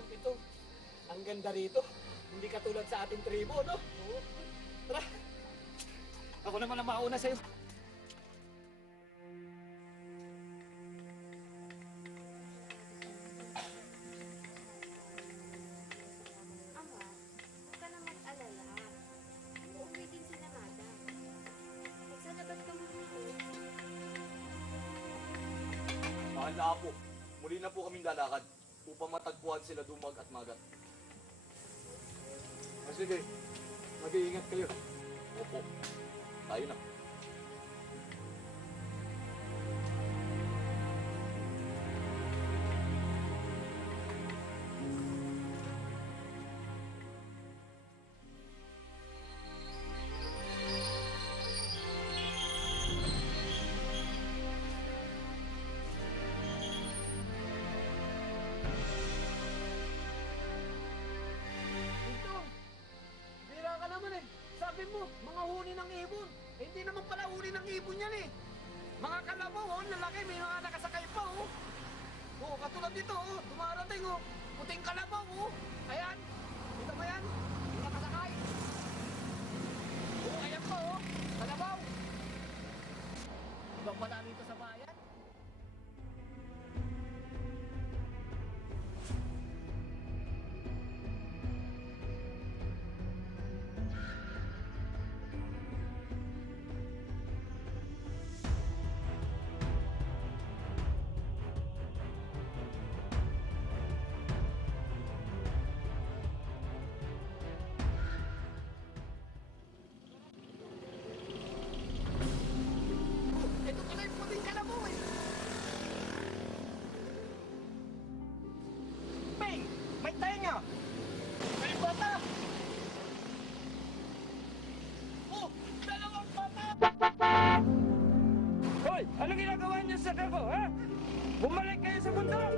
Bitong, ang ganda rito. Hindi katulad sa ating tribo, no? Oo. Tara! Ako naman ang mauna sa'yo. Ama, huwag ka na mag-alala. Uuwi din si Namada. Magsalabat ka muna po. Mahal na Apo, muli na po kaming lalakad upang matagpuan sila Dumag at Magat. Sige, mag-iingat kayo. Opo, tayo na. Bintong! Bira ka naman eh. Sabi mo, mga huni ng ibon. Eh, hindi naman pala huni ng ibon yan eh. Mga kalabaw, oh, lalaki, may mga nakasakay pa, oh. Oh, katulad dito, oh, dumarating, oh. Puting kalabaw, oh. Ayan. Kita mo yan? May nakasakay. Oh, ayan pa, oh. Kalabaw. Ibang pala rito sa bayan. Ito pala yung puting kalabaw eh. May tenga! May bata! Oh! Dalawang bata! Bumagsak ako, ha? Bumalik kayo sa bundok!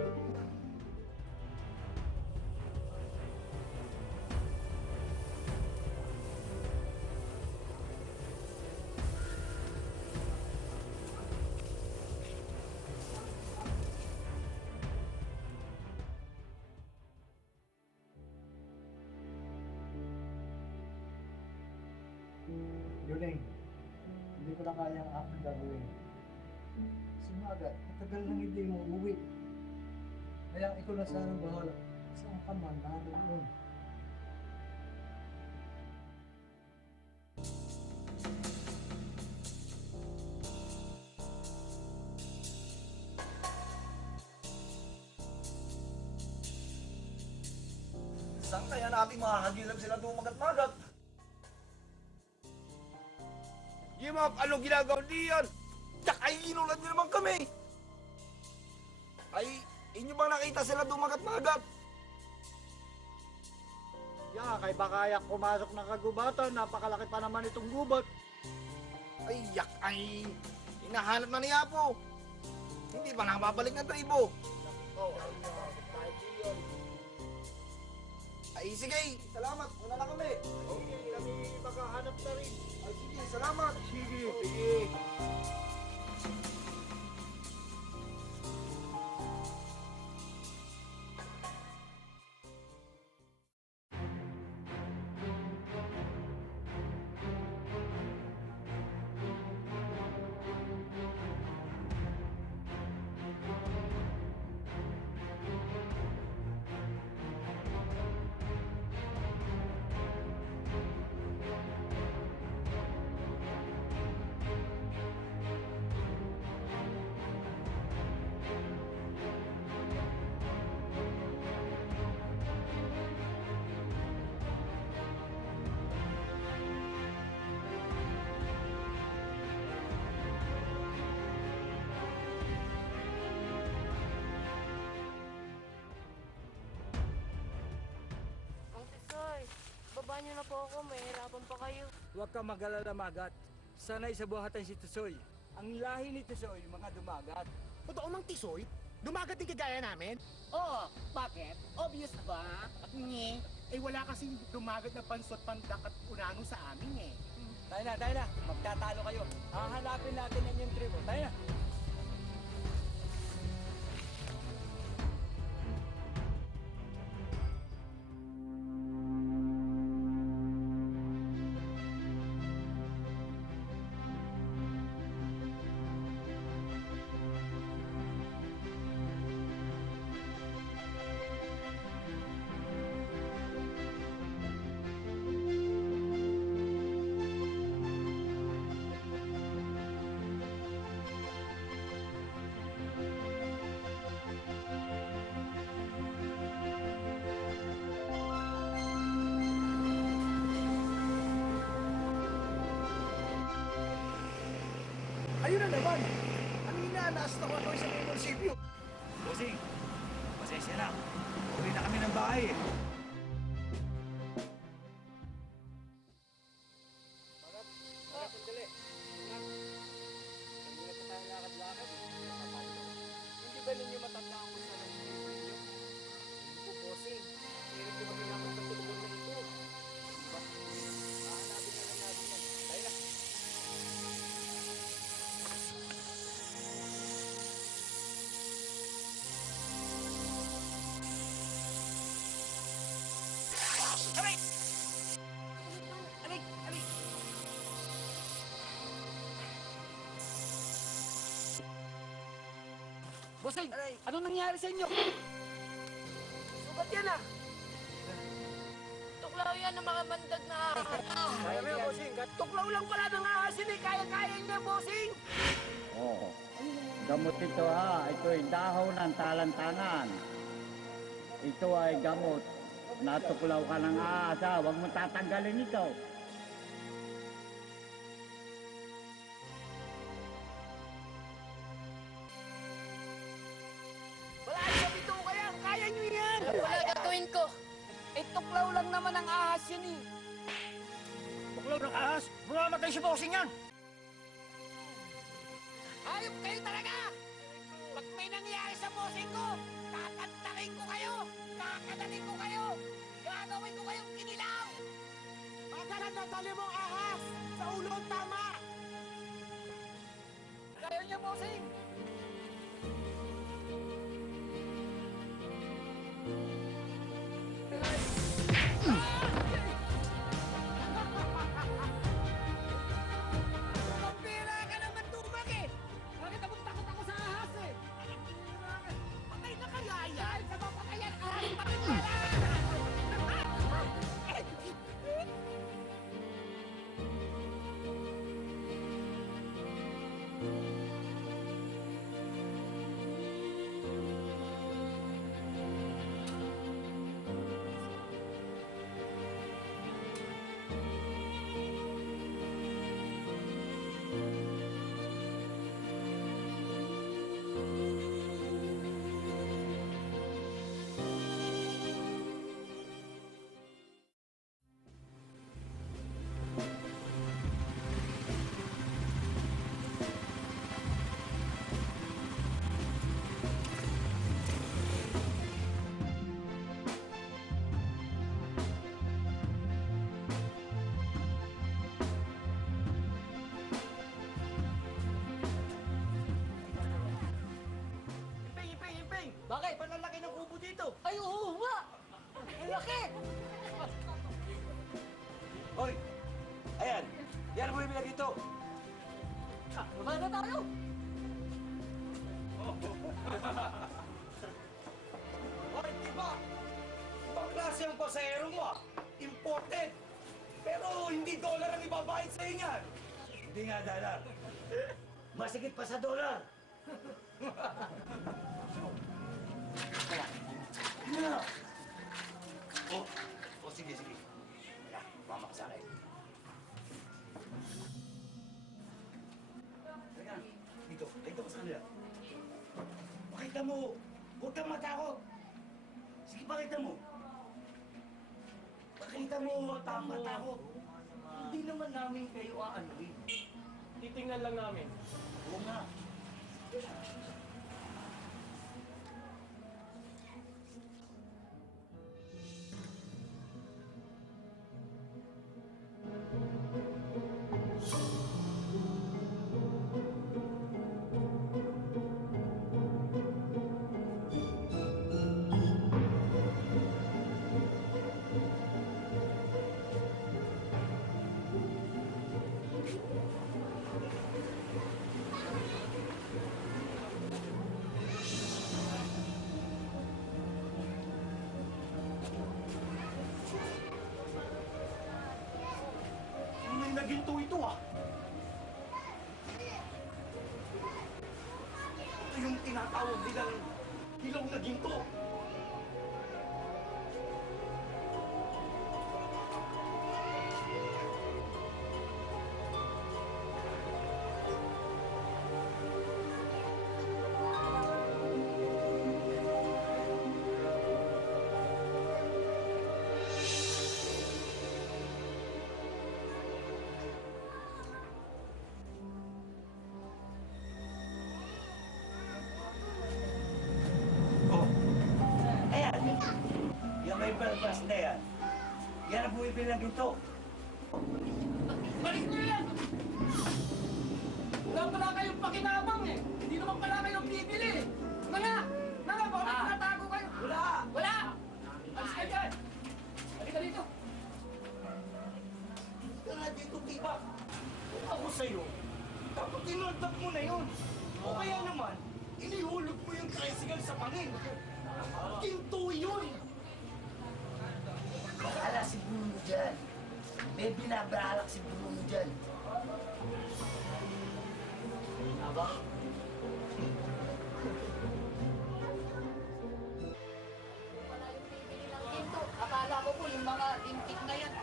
Yuling, hindi ko na kaya ang aking gagawin. Sumaga, matagal nang hindi mo umuwi. Kaya ikaw na sana bahala. Saan ka man naroon? Saan kaya natin makakagilan sila dumagat-magat? Yimap, anong ginagawa diyan? Tsaka inulan niyo naman kami! Ay, inyo bang nakita sila dumagat-magat? Ya, kay bakayak pumasok ng kagubatan, napakalaki pa naman itong gubat. Ay, yak ay. Hinahanap na niya po. Hindi pa nakababalik ng tribo. Ay, sige. Salamat. Wala na kami. Okay, kami makahanap na rin. Ay, sige. Salamat. Sige. Sige. Ang tisoy, baba niyo na po ako. Mahirapan pa kayo. Huwag kang mag-alala, Magat. Sanay sa buhatan si Tusoy. Ang lahi ni Tusoy, mga dumagat. Totoo mang tisoy? Dumagat din kagaya namin? Oo, bakit? Obvious ba? Nge. Eh wala kasing dumagat na pansot, pandak at unano sa amin eh. Tayo na. Magtatalo kayo. Hahanapin natin ang yung tribo. Tayo na. Ayun na naman! Kanina, naasta ko ako sa may munisipyo. Bossing, pasensya na. Uwi na kami ng bahay eh. Magat, sandali. Kanina pa tayo lakad-lakad. Hindi ba ninyo matandaan kung saan ang tribo ninyo? Po, bossing. Meron ko kami naman sa tulugan na ito. Diba? Hahanapin na lang natin yan. Tayo na. Bossing, anong nangyari sa inyo? Sugat yan ah! Tuklaw yan ng mga bandag na Kaya mo, bossing. Tuklaw lang pala ng ahasin eh. Kaya-kaya niya, bossing. Oo. Gamot ito ha. Ito ay dahon ng talantangan. Ito ay gamot. Natuklaw ka ng ahas ha. Huwag mo tatanggalin ito. Wala sa bito kaya. Kaya nyo yan. wala gagawin ko. Eh, tuklaw lang naman ang ahas yun eh. Tuklaw ng ahas! Mamamatay si bossing yan! Hayop kayo talaga! may nangyayari sa bossing ko, tatantakin ko kayo! Kakadaling ko kayo! Gagawin ko kayong kinilaw! Pagka nadali mong ahas! Sa ulo ang tama! Kaya niya, bossing! Pambira ka naman tumag eh! Bakit ako takot ako sa ahas eh? Patay na kaya yan? Sa mapatayan ahas pa rin pala! Bakit? Panlalaki ng kubo dito. Ay, oo nga! Ang laki! Hoy! Ayan! Yan mo yung bilang dito! Baba na tayo! Hoy, di ba? Ibang klase ang pasahero mo ah. Imported. Pero hindi dollar ang ibabayad sa'yo niyan. Hindi nga dollar. Masigit pa sa dollar. O sige, sige. Kaya, mama ka sa akin. Teka, dito ka sa kanila. Pakita mo, huwag kang matakot. Sige, pakita mo. Pakita mo, huwag kang matakot. Hindi naman namin kayo aanuin. Titingnan lang namin. Oo nga. May naginto ito ah. Ito yung tinatawag nilang hilaw na ginto. Ayan. Yan may balbas na yan. Yan ang bumibili ng ginto. Balik nyo yan! Wala pala kayong pakinabang eh! Hindi naman pala kayong bibili eh! Mga! Mga! Bakit natago kayo? Wala! Wala! Alis ka dyan! Halika dito! Kaya dito, tiba. Kung ako sa'yo, dapat tinuldak mo na yun. O kaya naman, inihulog mo yung tricycle sa pangin. Ginto yun! Bakala si Bruno dyan. May binabalak si Bruno dyan. Aba? Wala yung bibili ng ginto. Akala ko po yung mga lintik na yan.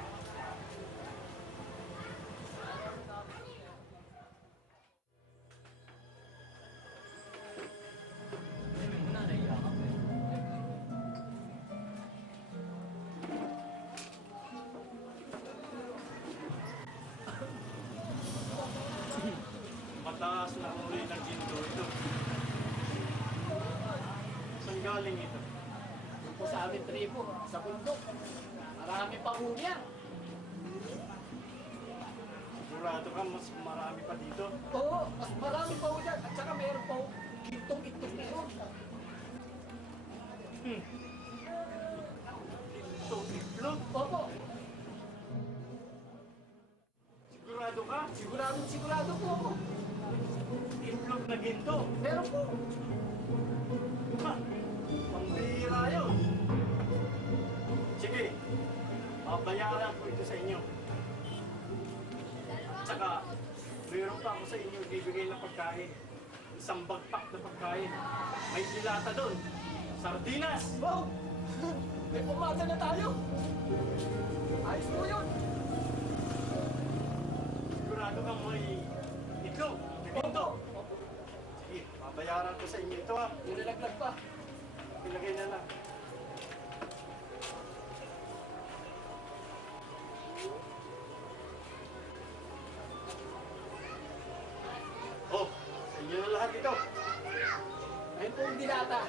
Mataas na uli ng ginto ito. galing ito? Yung po sa amin tribo, sa bundok. Marami pa po yan. Sigurado ka, mas marami pa dito. Oo, mas marami pa po dyan. At saka meron pa po gintong itlog na yun. Ito, itlog? Opo. Sigurado ka? Sigurado po ako. Itlog na ginto? Meron po. Ha, pambihira yun. Sige, babayaran ko ito sa inyo. Tsaka, mayroon pa ako sa inyo bibigay na pagkain. Isang bagpak na pagkain. May dilata doon. Sardinas! Wow! May umaga na tayo. Ayos po yun. Sigurado kang may itlog. Ginto. Sige, babayaran ko sa inyo ito ha. Nilalaglag pa. Ilagay na lang. Oh, sa inyo na lahat ito. Ayun po yung dilata.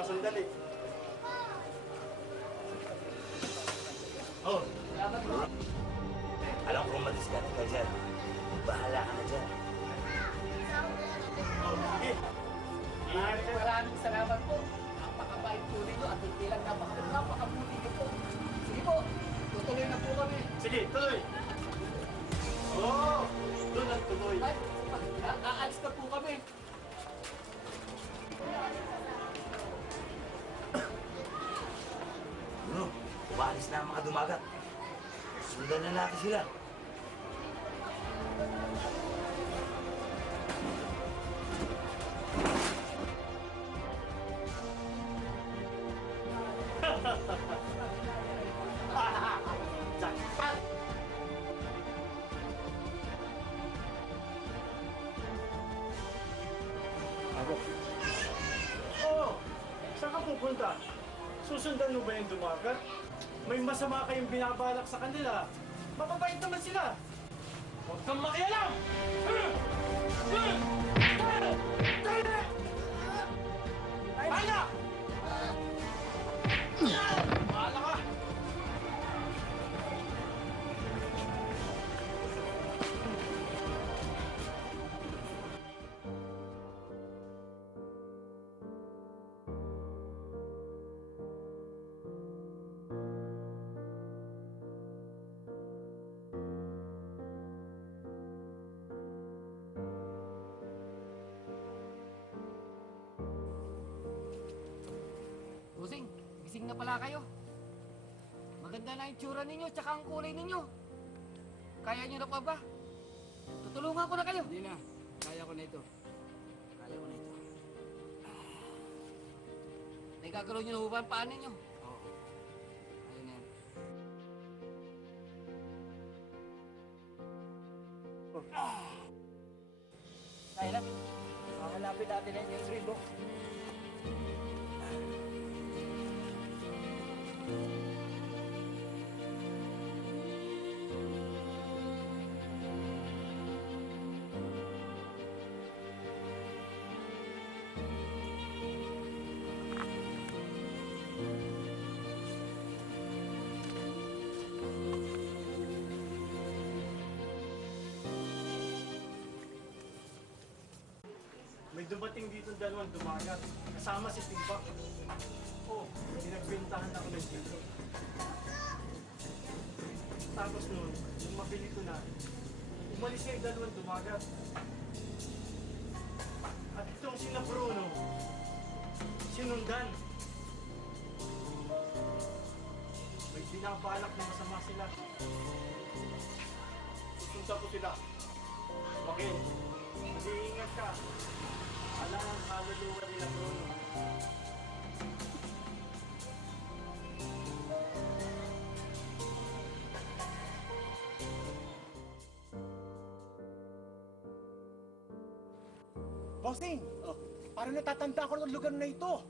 Sandali. Oh, Salamat po. Alam kong madiskarte ka dyan. Bahala ka na dyan. oh, sige. Maraming salamat po. Napakabait po ninyo at hindi lang napakabuti niyo po. Sige po, tutuloy na po kami. Sige, tuloy. Oh, doon ang tuloy. Ay, aalis na po kami. Bruno, umalis na ang mga dumagat. Sundan na natin sila. Jackpot! Oh, saan ka pupunta? Susundan mo ba yung dumagat? May masama kayong binabalak sa kanila. Mababait naman sila. Huwag kang makialam! Ay na! Bahala ka! Busing, gising na pala kayo. Maganda na yung tsura ninyo tsaka ang kulay ninyo. Kaya nyo na pa ba? Tutulungan ko na kayo. Hindi na. Kaya ko na ito. Kaya ko na ito. May gagalaw nyo na ba ang paan ninyo? Oo. Ayun na yan. Kaya lang. Kakalapit natin na yung tribo. May dumating dito dalawang dumagat. Kasama si Timbak. Oh, pinagbentahan ako ng dito. Tapos noon, nung mabili ko na, umalis yung dalawang dumagat. At itong sina Bruno, sinundan. May binabalak na masama sila. Susundan ko sila. Bakit? Mag-iingat ka. Alam ang kaluluwa nila, Bruno. Bossing! Parang natatanda ko ng lugar na ito.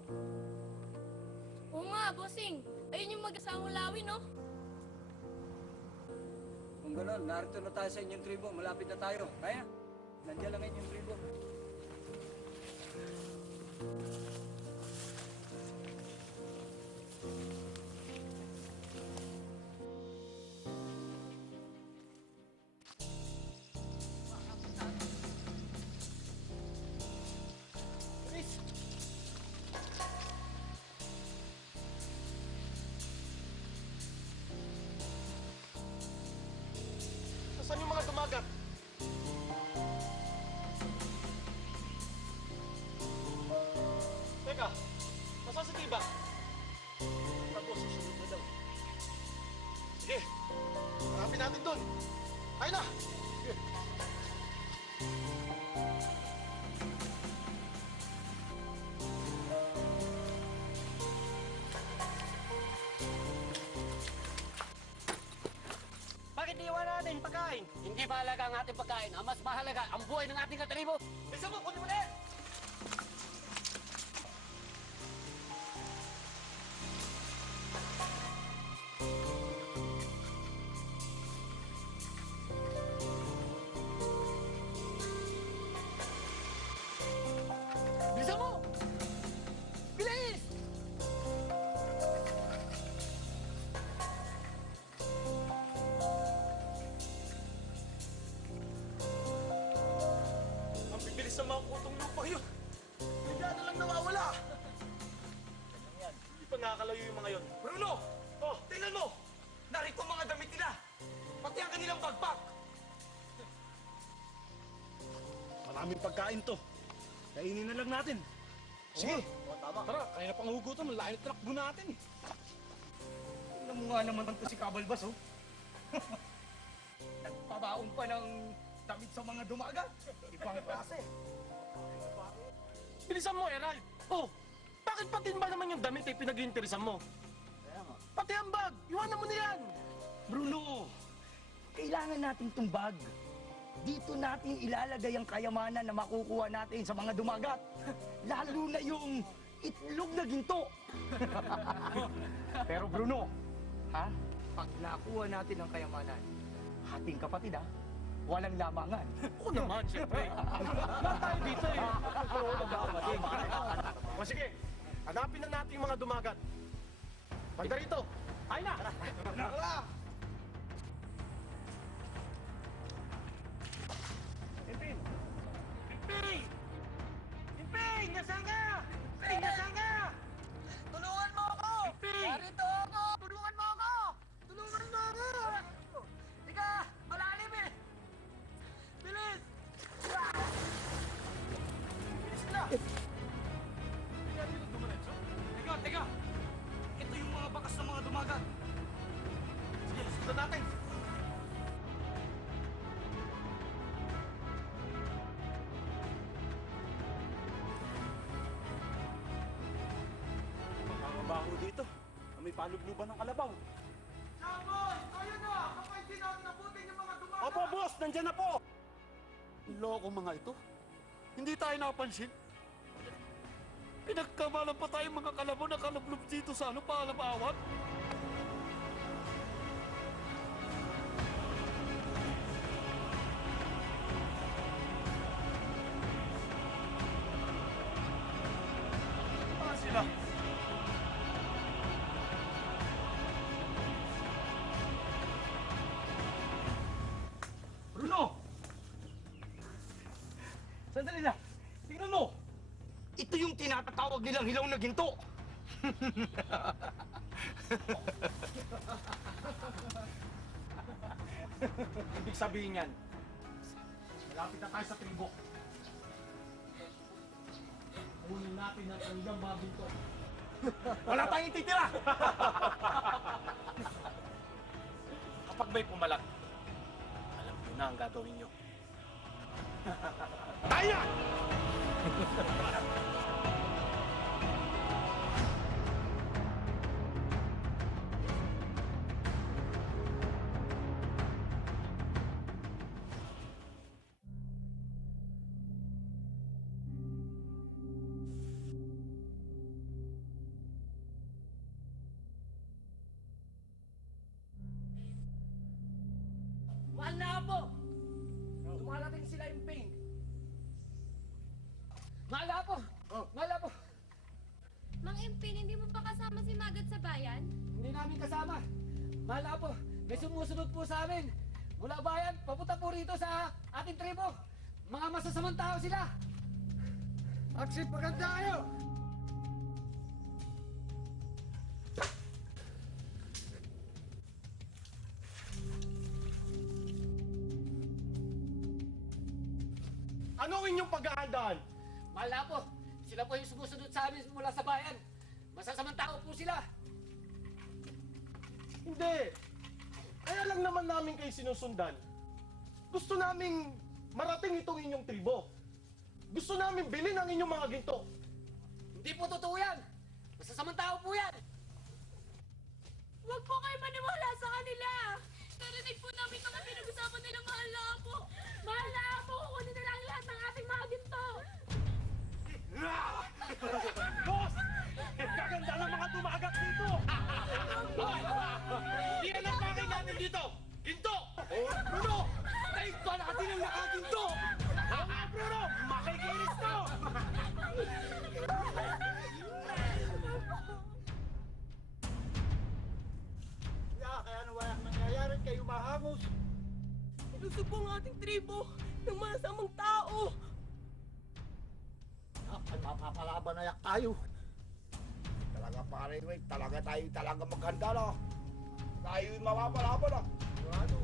Oo nga, bossing. Ayun yung mag-asawang lawi, no? Kung gano'n, narito na tayo sa inyong tribo. Malapit na tayo. Kaya, nandiyan lang inyong tribo. tayo na! Bakit iwan natin yung pagkain? Hindi mahalaga ang ating pagkain. Ang mas mahalaga, ang buhay ng ating katribo. Bisa mo, kunin mo na yan! Bisa mo! Bilis! Ang bibilis ng mga putong lupa yun. Bigla na lang nawawala. Hindi pa nakakalayo yung mga yun. Bruno! Oh, tingnan mo! Narito ang mga damit nila! Pati ang kanilang backpack! Maraming pagkain to. Kainin na lang natin. Sige. Tara, kaya na pang hugutan. Malayo na takbo natin. Tingnan mo nga naman to si Kabalbas, oh. Nagpabaon pa ng damit sa mga dumagat. Ibang klase. Bilisan mo, Erald! Oh, bakit pati ba naman yung damit ay pinag-iinteresan mo? Pati ang bag! Iwanan mo na yan! Bruno, kailangan natin itong bag. Dito natin ilalagay ang kayamanan na makukuha natin sa mga dumagat. Lalo na yung itlog na ginto. Pero Bruno, ha? Pag nakuha natin ang kayamanan, ating kapatid ha, walang lamangan. Oo naman, siyempre. Lahat tayo dito eh. Oo, magkakapatid. O sige, hanapin na natin yung mga dumagat. Banda rito. Ay na! Tara! Imping! Imping! Imping! Nasaan ka? Imping! Nasaan ka? Tulungan mo ako! Imping! Narito ako! Tulungan mo ako! Tulungan mo ako! Tika! Malalim eh! Bilis! Bilis ka na! Teka! Ito yung mga bakas ng mga dumagat. Sige, sundan natin. Makakabaho dito. May palubluban ng kalabaw. Boss! Ayun na! Baka hindi natin nabutin yung mga dumagat! Opo, boss! Nandyan na po! Loko mga ito. Hindi tayo napansin. Pinagkamalan pa tayo mga kalabaw na kalublob dito sa paalam-awat. Sila. Bruno! Sandali lang! Tingnan mo! Ito yung tinatatawag nilang hilaw na ginto! Ibig sabihin yan, malapit na tayo sa tribo. Kunin natin ang kanilang mga ginto. Wala tayong titira! Kapag may pumalag, alam nyo na ang gagawin nyo. Tayo na! Mahal na apo! Dumarating sila yung ping. Mahal na apo! Mahal na apo! Mang Empin, hindi mo pa kasama si Magat sa bayan? Hindi namin kasama. Mahal na apo, may sumusunod po sa amin. Mula bayan, papunta po rito sa ating tribo. Mga masasamang tao sila. Magsipagan tayo! Ano ang inyong pag-aandaan? Mahal na apo, sila po yung sumusunod sa amin mula sa bayan. Masasamang tao po sila. Hindi. Kaya lang naman namin kayo sinusundan. Gusto naming marating itong inyong tribo. Gusto namin bilhin ang inyong mga ginto. Hindi po totoo yan! Masasamang tao po yan! Huwag po kayo maniwala sa kanila! Narinig po namin mga pinag-usapan nila mahal na po! Mahal na po! Kukunin nila ang lahat ng ating mga ginto! Boss! Gaganda ng mga tumagat dito! Di yan ang pakay natin dito! Ginto! Bruno! Kahit pa natin ang nakaginto! Bruno! Makikinis to! Kaya ano walang nangyayari kayo mahamos? Ilusog po ang ating tribo ng masamang tao. Mapapalaban na yak tayo. Talaga pare, wait. Talaga maghanda na. Tayo'y mapapalaban na. Ano?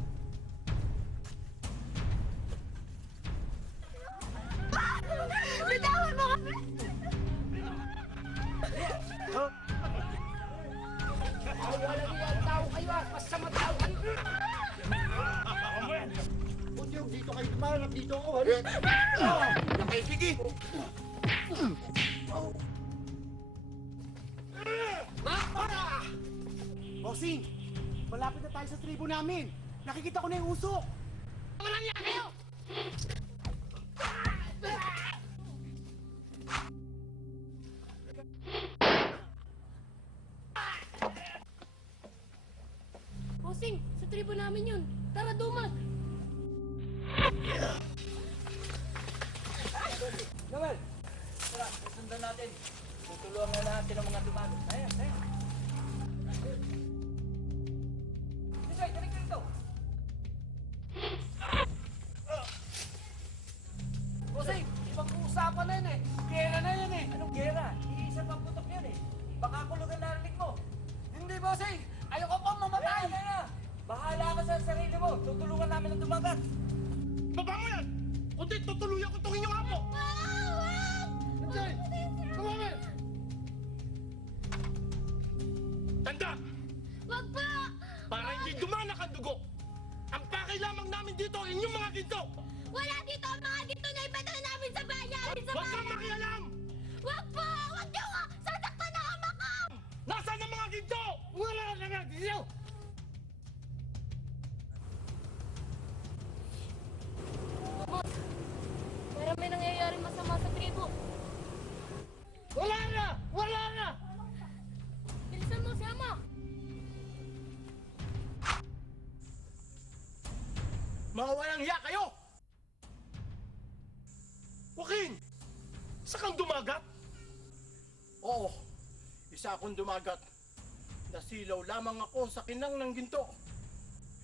Bitawan mo kami! Wala niyang tao kayo ah! Masama tao kayo! Kung dito kayo dumanap, dito ako. Nakaisigit! Bossing, malapit na tayo sa tribo namin. Nakikita ko na yung usok. Walang niya kayo! Bossing, sa tribo namin yun. Tara, dumas! Noel! Tara, sundan natin. Tutulungan na natin ang mga dumago. Ayan, ayan. Nisay, dali ka rito. Bossing, pag-uusapan na yun eh. Gera na yun eh. Anong gera? Iisa pang putok yun eh. Baka kulugan narinig mo. Hindi, bossing. Ayoko pa mamatay. Kaya na. Bahala ka sa sarili mo. Tutulungan namin ang dumagat. Baba mo yan! Kundi tutuluyan ko itong inyong apo! Nisay, kumamit! Tanda! Wag po! Para hindi dumanak ang dugo! Ang pakay lamang namin dito ay inyong mga ginto! Wala dito ang mga ginto na ibenta namin sa bayan! Huwag kang makialam! Wag po! Wag niyo nga! Sasaktan na ama ko! Nasaan ang mga ginto? Wala na nga dito! Boss, parang may nangyayaring masama sa tribo. Wala na! Wala na! Bilisan mo si ama! Mga walang hiya kayo! Joaquin! Isa kang dumagat? Oo, isa akong dumagat. Nasilaw lamang ako sa kinang ng ginto.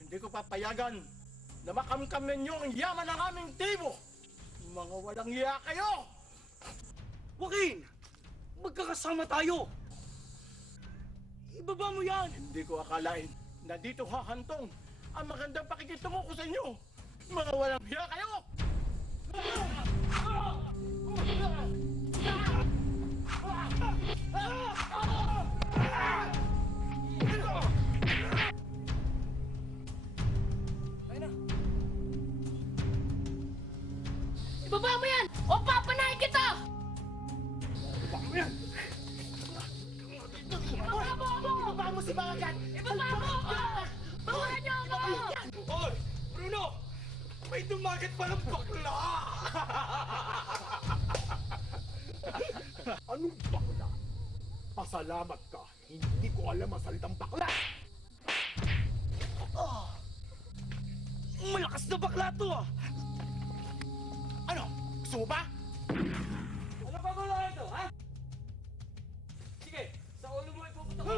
Hindi ko papayagan na makamkam ninyo ang yaman ng aming tribo. Mga walang hiya kayo! Joaquin! Magkakasama tayo! Ibaba mo yan! Hindi ko akalain na dito hahantong ang magandang pakikitungo ko sa inyo. Mga walang hiya kayo! Ibaba mo yan! O papanahin kita! Ibaba mo yan! Ibaba mo si Bagat! Ibaba mo ako! Bawalan niyo ako! Hoy! Bruno! May dumagat pa ng bakla! Anong bakla? Pasalamat ka. Hindi ko alam ang salitang bakla. Malakas na bakla to ah! Ano? Gusto mo ba? Ano ba gulo ito, ha? Sige, sa ulo mo ipuputok ko.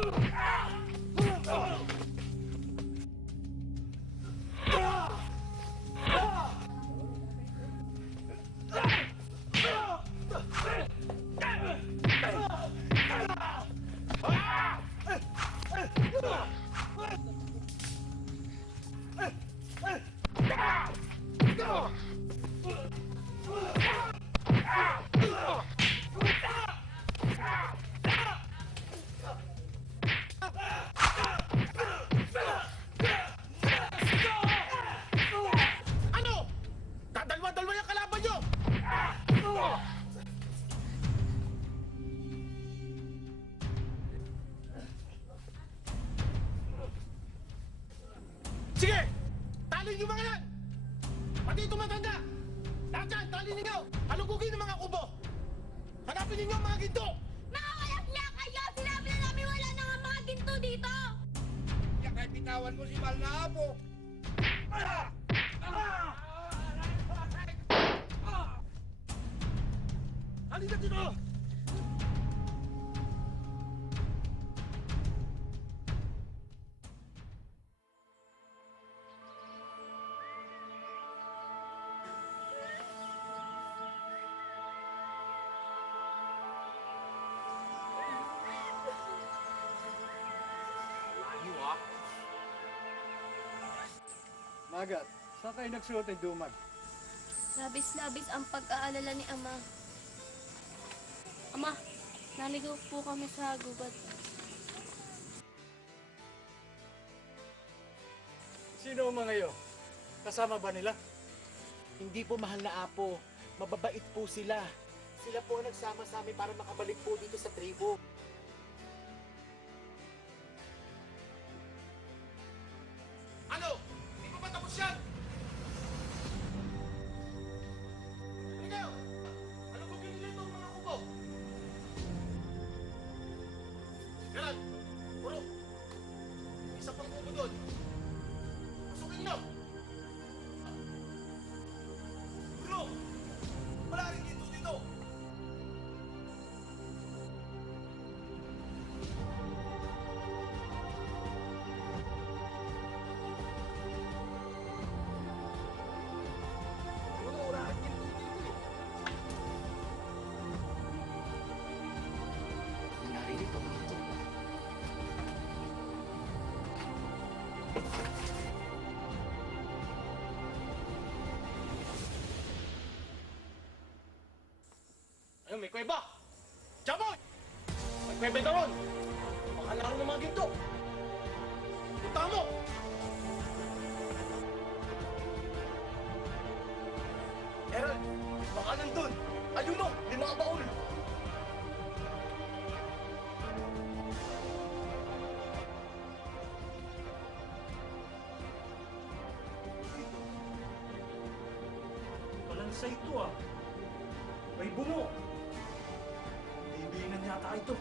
Hanapin yung mga yan! Pati itong matanda! Lahat yan, tali ninyo! Halugugin ng mga kubo! Hanapin ninyo ang mga ginto! Mga walang niya kayo! Sinabi na namin wala na nga mga ginto dito! Kaya kahit bitawan mo si Mal na Apo. Halika dito! Magat, saan kayo nagsuot ng dumag? Labis-labis ang pag-aalala ni Ama. Ama, naligaw po kami sa gubat. Sino ang mga iyo? Kasama ba nila? Hindi po, mahal na Apo. Mababait po sila. Sila po ang nagsama sa amin para makabalik po dito sa tribo. Ano? Hindi pa ba tapos yan? Halika! Halugugin nila itong mga kubo! Yan! Puro! Isa pang kubo doon! Pasukin nyo! Puro! Wala rin dito dito! Narinig pa mga ito. Ayun, may kuweba! Jaboy! May kuweba doon! Makalaro ng mga ginto! Punta mo! Herald! Baka nandun! Ayun o! May mga baul! Balansa ito ah. May bungo. Bibinan yata ito.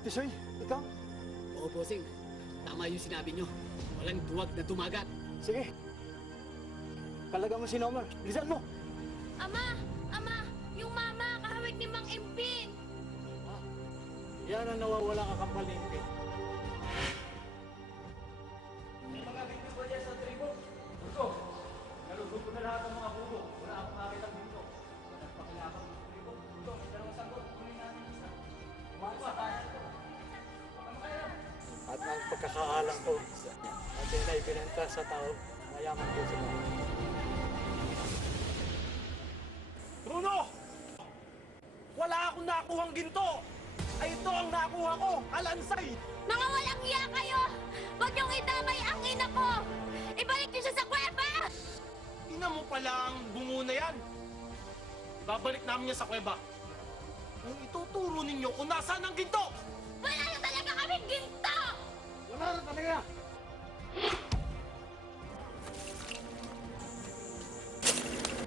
Tisoy, ikaw? Oo, bossing. Tama yung sinabi nyo. Walang duwag na tumagat. Sige. Kalaga mo si Nomer. Bilisan mo! Ama! Ama! Yung mama! Kahawig ni Mang Impin! Yan ang nawawala kakampalingki. May mga bintos ba dyan sa tribo? Gusto. Nalugod ko na lahat ng mga bubo. Wala akong makita ng binto. Nagpakilakang sa tribo. Gusto, may dalawang sagot. Kunin natin isa. Kumakas tayo. At ang pagkakaalam ko, at yun ay binenta sa tao, mayaman din sila. Bruno! Wala akong nakuhang ginto! Ay ito ang nakuha ko! Alansay! Mga walang iya kayo! Huwag niyong idamay ang ina ko! Ibalik niyo siya sa kuweba! Ina mo pala ang bungo na yan! Babalik namin niya sa kuweba. Kung ituturo ninyo kung nasaan ang ginto! Wala na talaga kaming ginto! Wala na talaga!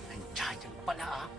Nandiyan pala ah!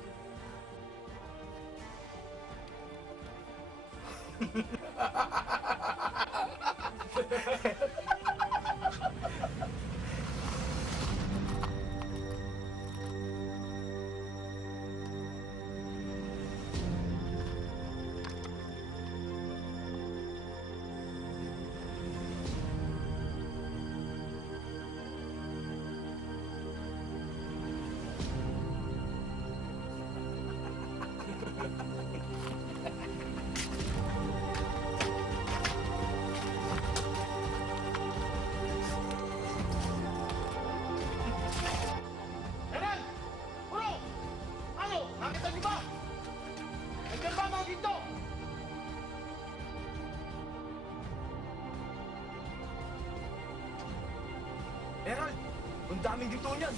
daming ginto niyan.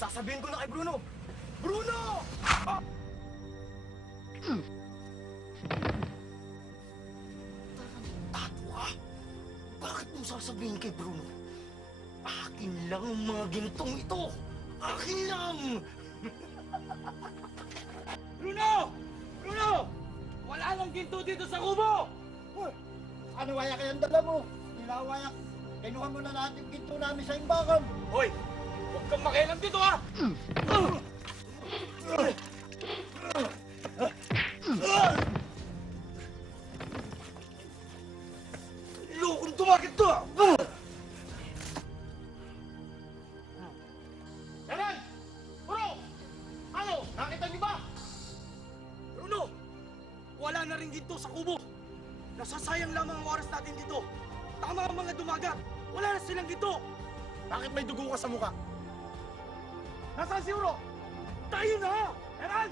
Sasabihin ko na kay Bruno. Bruno! Ah! Tarantado ka. Bakit mo sasabihin kay Bruno? Akin lang ang mga gintong ito. Akin lang! Bruno! Bruno! Wala lang ginto dito sa kubo! Uy, ano wayak yung dala mo? Nilawayak. Kinuha mo na natin ginto namin sa imbakan. Hoy! Huwag kang makialam dito, ha! Lokong tumakit to! Eray! Bruno! Ano? Nakita niyo ba? Bruno! Wala na rin ginto sa kubo. Nasasayang lamang ang oras natin dito. Tama ang mga dumagat. Wala na silang ginto. Bakit may dugo ka sa mukha? Nasaan si Uro? Tayo na! Eran!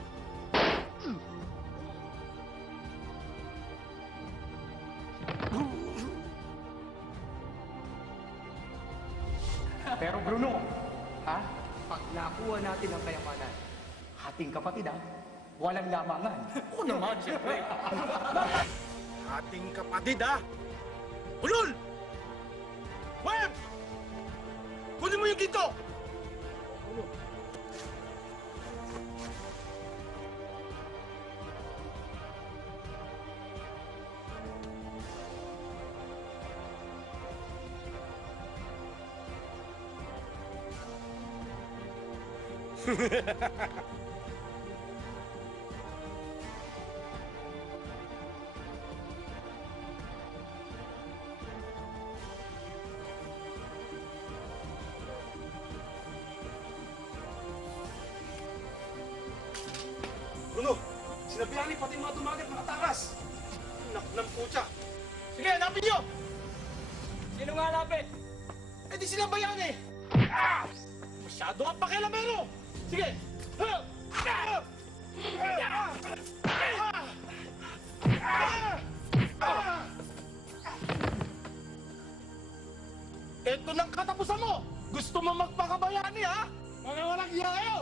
Pero Bruno, ha? Pag nakuha natin ang kayamanan, hating kapatid, ha? Walang lamangan. Oo naman, siyempre. Ating kapatid, ha? Ulol! Web! Kunin mo yung ginto! Bruno! Sinabihan ni pati mga dumagat makatakas! Nak ng putya! Sige, hanapin niyo! Sino nga hanapin? Eh di silang bayani! Ah! Masyado kang pakialamero! Sige! Ah! Ah! Ah! Ah! Ah! Ito nang katapusan mo! Gusto mo magpakabayani, ha? Mga walang iya kayo!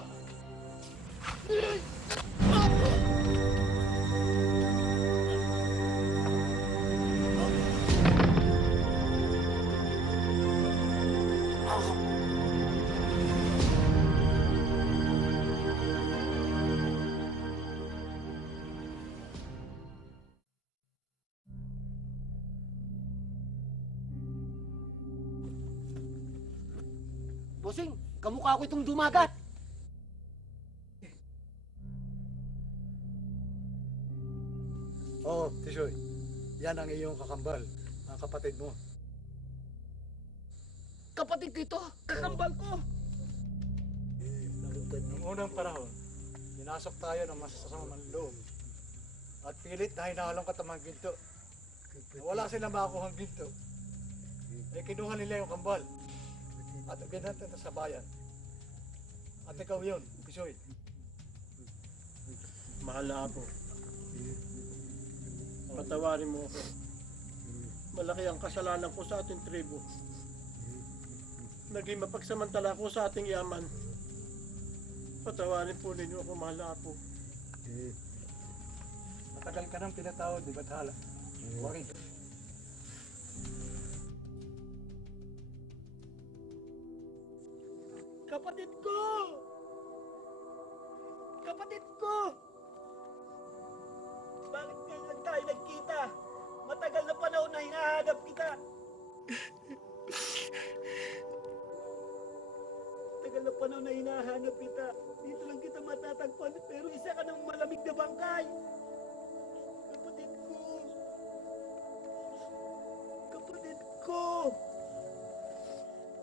Bossing, kamukha ko itong dumagat. Oo, Tisoy. Yan ang iyong kakambal, ang kapatid mo. Kapatid ko ito, kakambal ko. Noong unang panahon, pinasok tayo ng masasamang loob. At pilit na hinahalong katamang ginto. Wala silang makuhang ginto. Eh kinuha nila yung kambal. At binanta na sa bayan. At ikaw yun, Tisoy. Mahal na ako. Patawarin mo ako. Malaki ang kasalanan ko sa ating tribo. Naging mapagsamantala ko sa ating yaman. Patawarin po ninyo ako, mahal na ako. Matagal ka nang pinatawad, di Bathala? Huwag Kapatid ko! Kapatid ko! Bakit ngayon tayo nagkita? Matagal na panahon na hinahanap kita. Matagal na panahon na hinahanap kita. Dito lang kita matatagpuan, pero isa ka ng malamig na bangkay. Kapatid ko! Kapatid ko!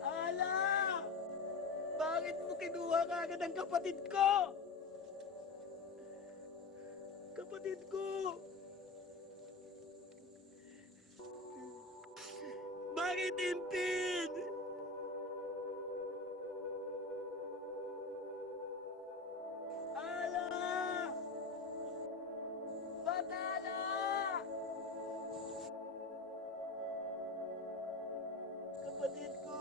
Ala! Bakit mo kinuha ka agad ang kapatid ko? Kapatid ko! Bakit Impin? Ala! Batala! Kapatid ko!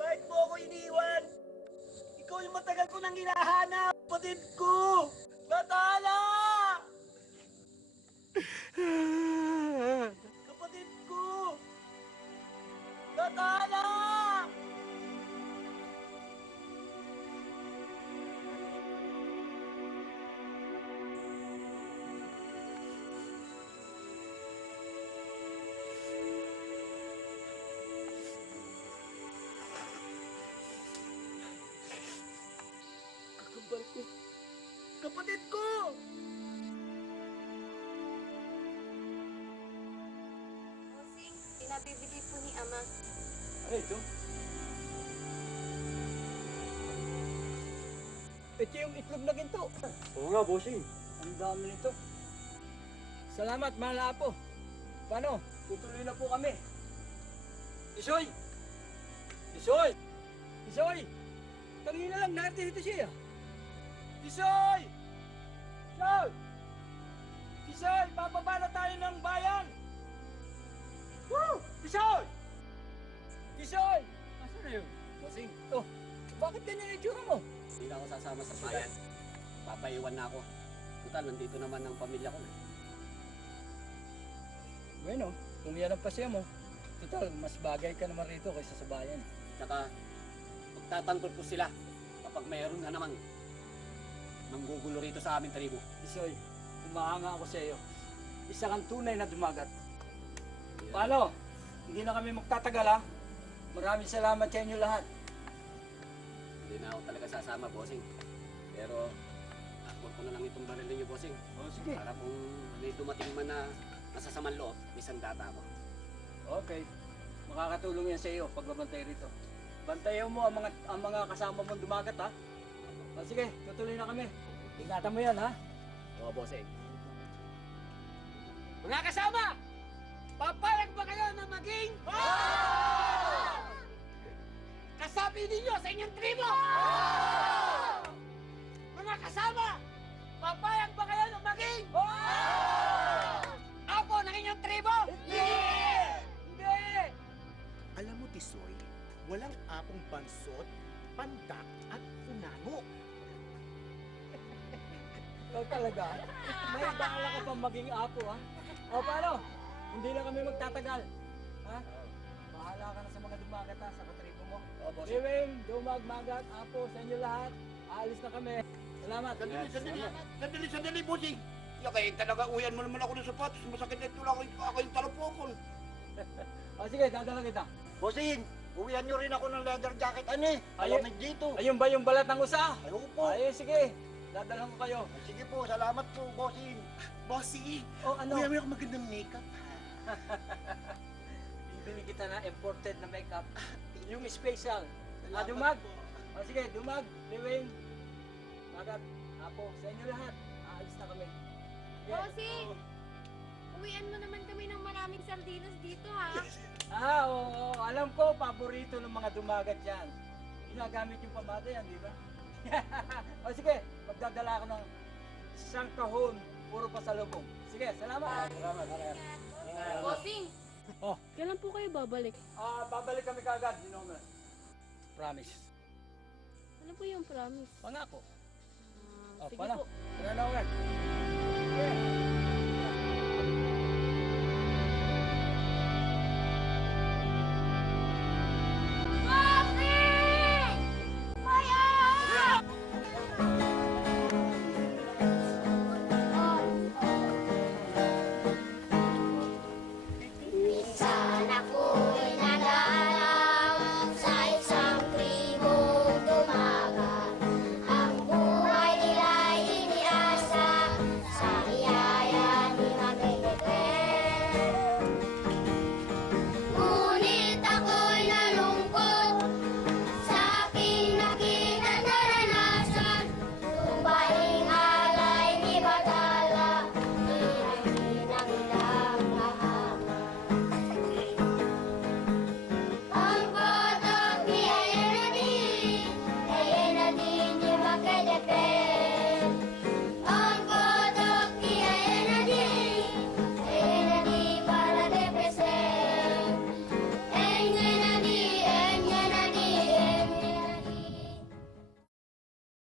Bakit Ikaw yung matagal ko nang hinahanap! Kapatid ko! Batala! Kapatid ko! Batala! Kakambal ko! Kapatid ko! Bossing, pinabibigay po ni Ama. Ano ito? Ito yung itlog na ginto. Oo nga, bossing. Ang dami nito. Salamat, mahal na apo. Paano? Tutuloy na po kami. Isoy! Isoy! Isoy! Kanina lang narito siya. Isoy! Isoy! Isoy! Bababa na tayo ng bayan! Woo! Isoy! Isoy! Asan na yun? Bossing, Oh, bakit ganyan yung itsura mo? hindi na ako sasama sa bayan. Papaiwan na ako. Total, nandito naman ang pamilya ko. Bueno, kung yan ang pasya mo, total, mas bagay ka naman rito kaysa sa bayan. Tsaka, pagtatanggol ko sila kapag mayroon na naman manggugulo rito sa aming tribo. Isoy, umahanga ako sa iyo. Isa kang tunay na dumagat. Paano? Hindi na kami magtatagal ha? Maraming salamat sa inyo lahat. Hindi na ako talaga sasama, bossing. Pero, huwag ko na lang itong baril ninyo, bossing. Sige. Para kung may dumating man na masasamang loob, may sandata ako. Okay. Makakatulong yan sa iyo pagbabantay rito. Bantayan mo ang mga kasama mong dumagat ha? O sige, tutuloy na kami. Ingatan mo yan ha? Oo, bossing. Mga kasama! Papayag ba kayo na maging kasabi ninyo sa inyong tribo? Mga kasama! Papayag ba kayo na maging apo ng inyong tribo? Hindi! Alam mo, Tisoy, walang apong bansot, pandak at punano. Ikaw talaga? May bahala ka pang maging apo ha? O paano? Hindi na kami magtatagal. Ha? Bahala ka na sa mga dumagat ha, sa katribo mo. Liwing, dumag, magat, apo, sa inyo lahat. Aalis na kami. Salamat. Sandali, bossing. Kaya talaga uyan mo naman ako ng sapatos. Masakit na ito lang ako yung talupokon. O sige, dadala kita. Bossing, uwian nyo rin ako ng leather jacket, ani. Malamig dito. Ayun ba yung balat ng usa? Ayun po. Ay, sige. Dadalhan ko kayo. Sige po, salamat po, bossing. Bossing, O ano? uyan mo ako magandang makeup. Bibili kita na imported na makeup. Yung special. Dumag. O sige, dumag, liwing, magat, apo, sa inyo lahat. Aalis na kami. Sige. Bossing! Uwian mo naman kami ng maraming sardinas dito ha. Oo, alam ko, paborito ng mga dumagat yan. Ginagamit yung pamata yan, di ba? O sige, magdadala ako ng isang kahon, puro pasalubong. Sige, salamat. Salamat. Bossing! Oh. Kailan po kayo babalik? Babalik kami kagad, Promise. Ano po yung promise? Pangako. Sige Pala. po. Tara na ulit. Minsan ako'y nagalaw sa isang tribong dumagat. Ang buhay nila'y iniasa sa biyaya ni Mangingegwen.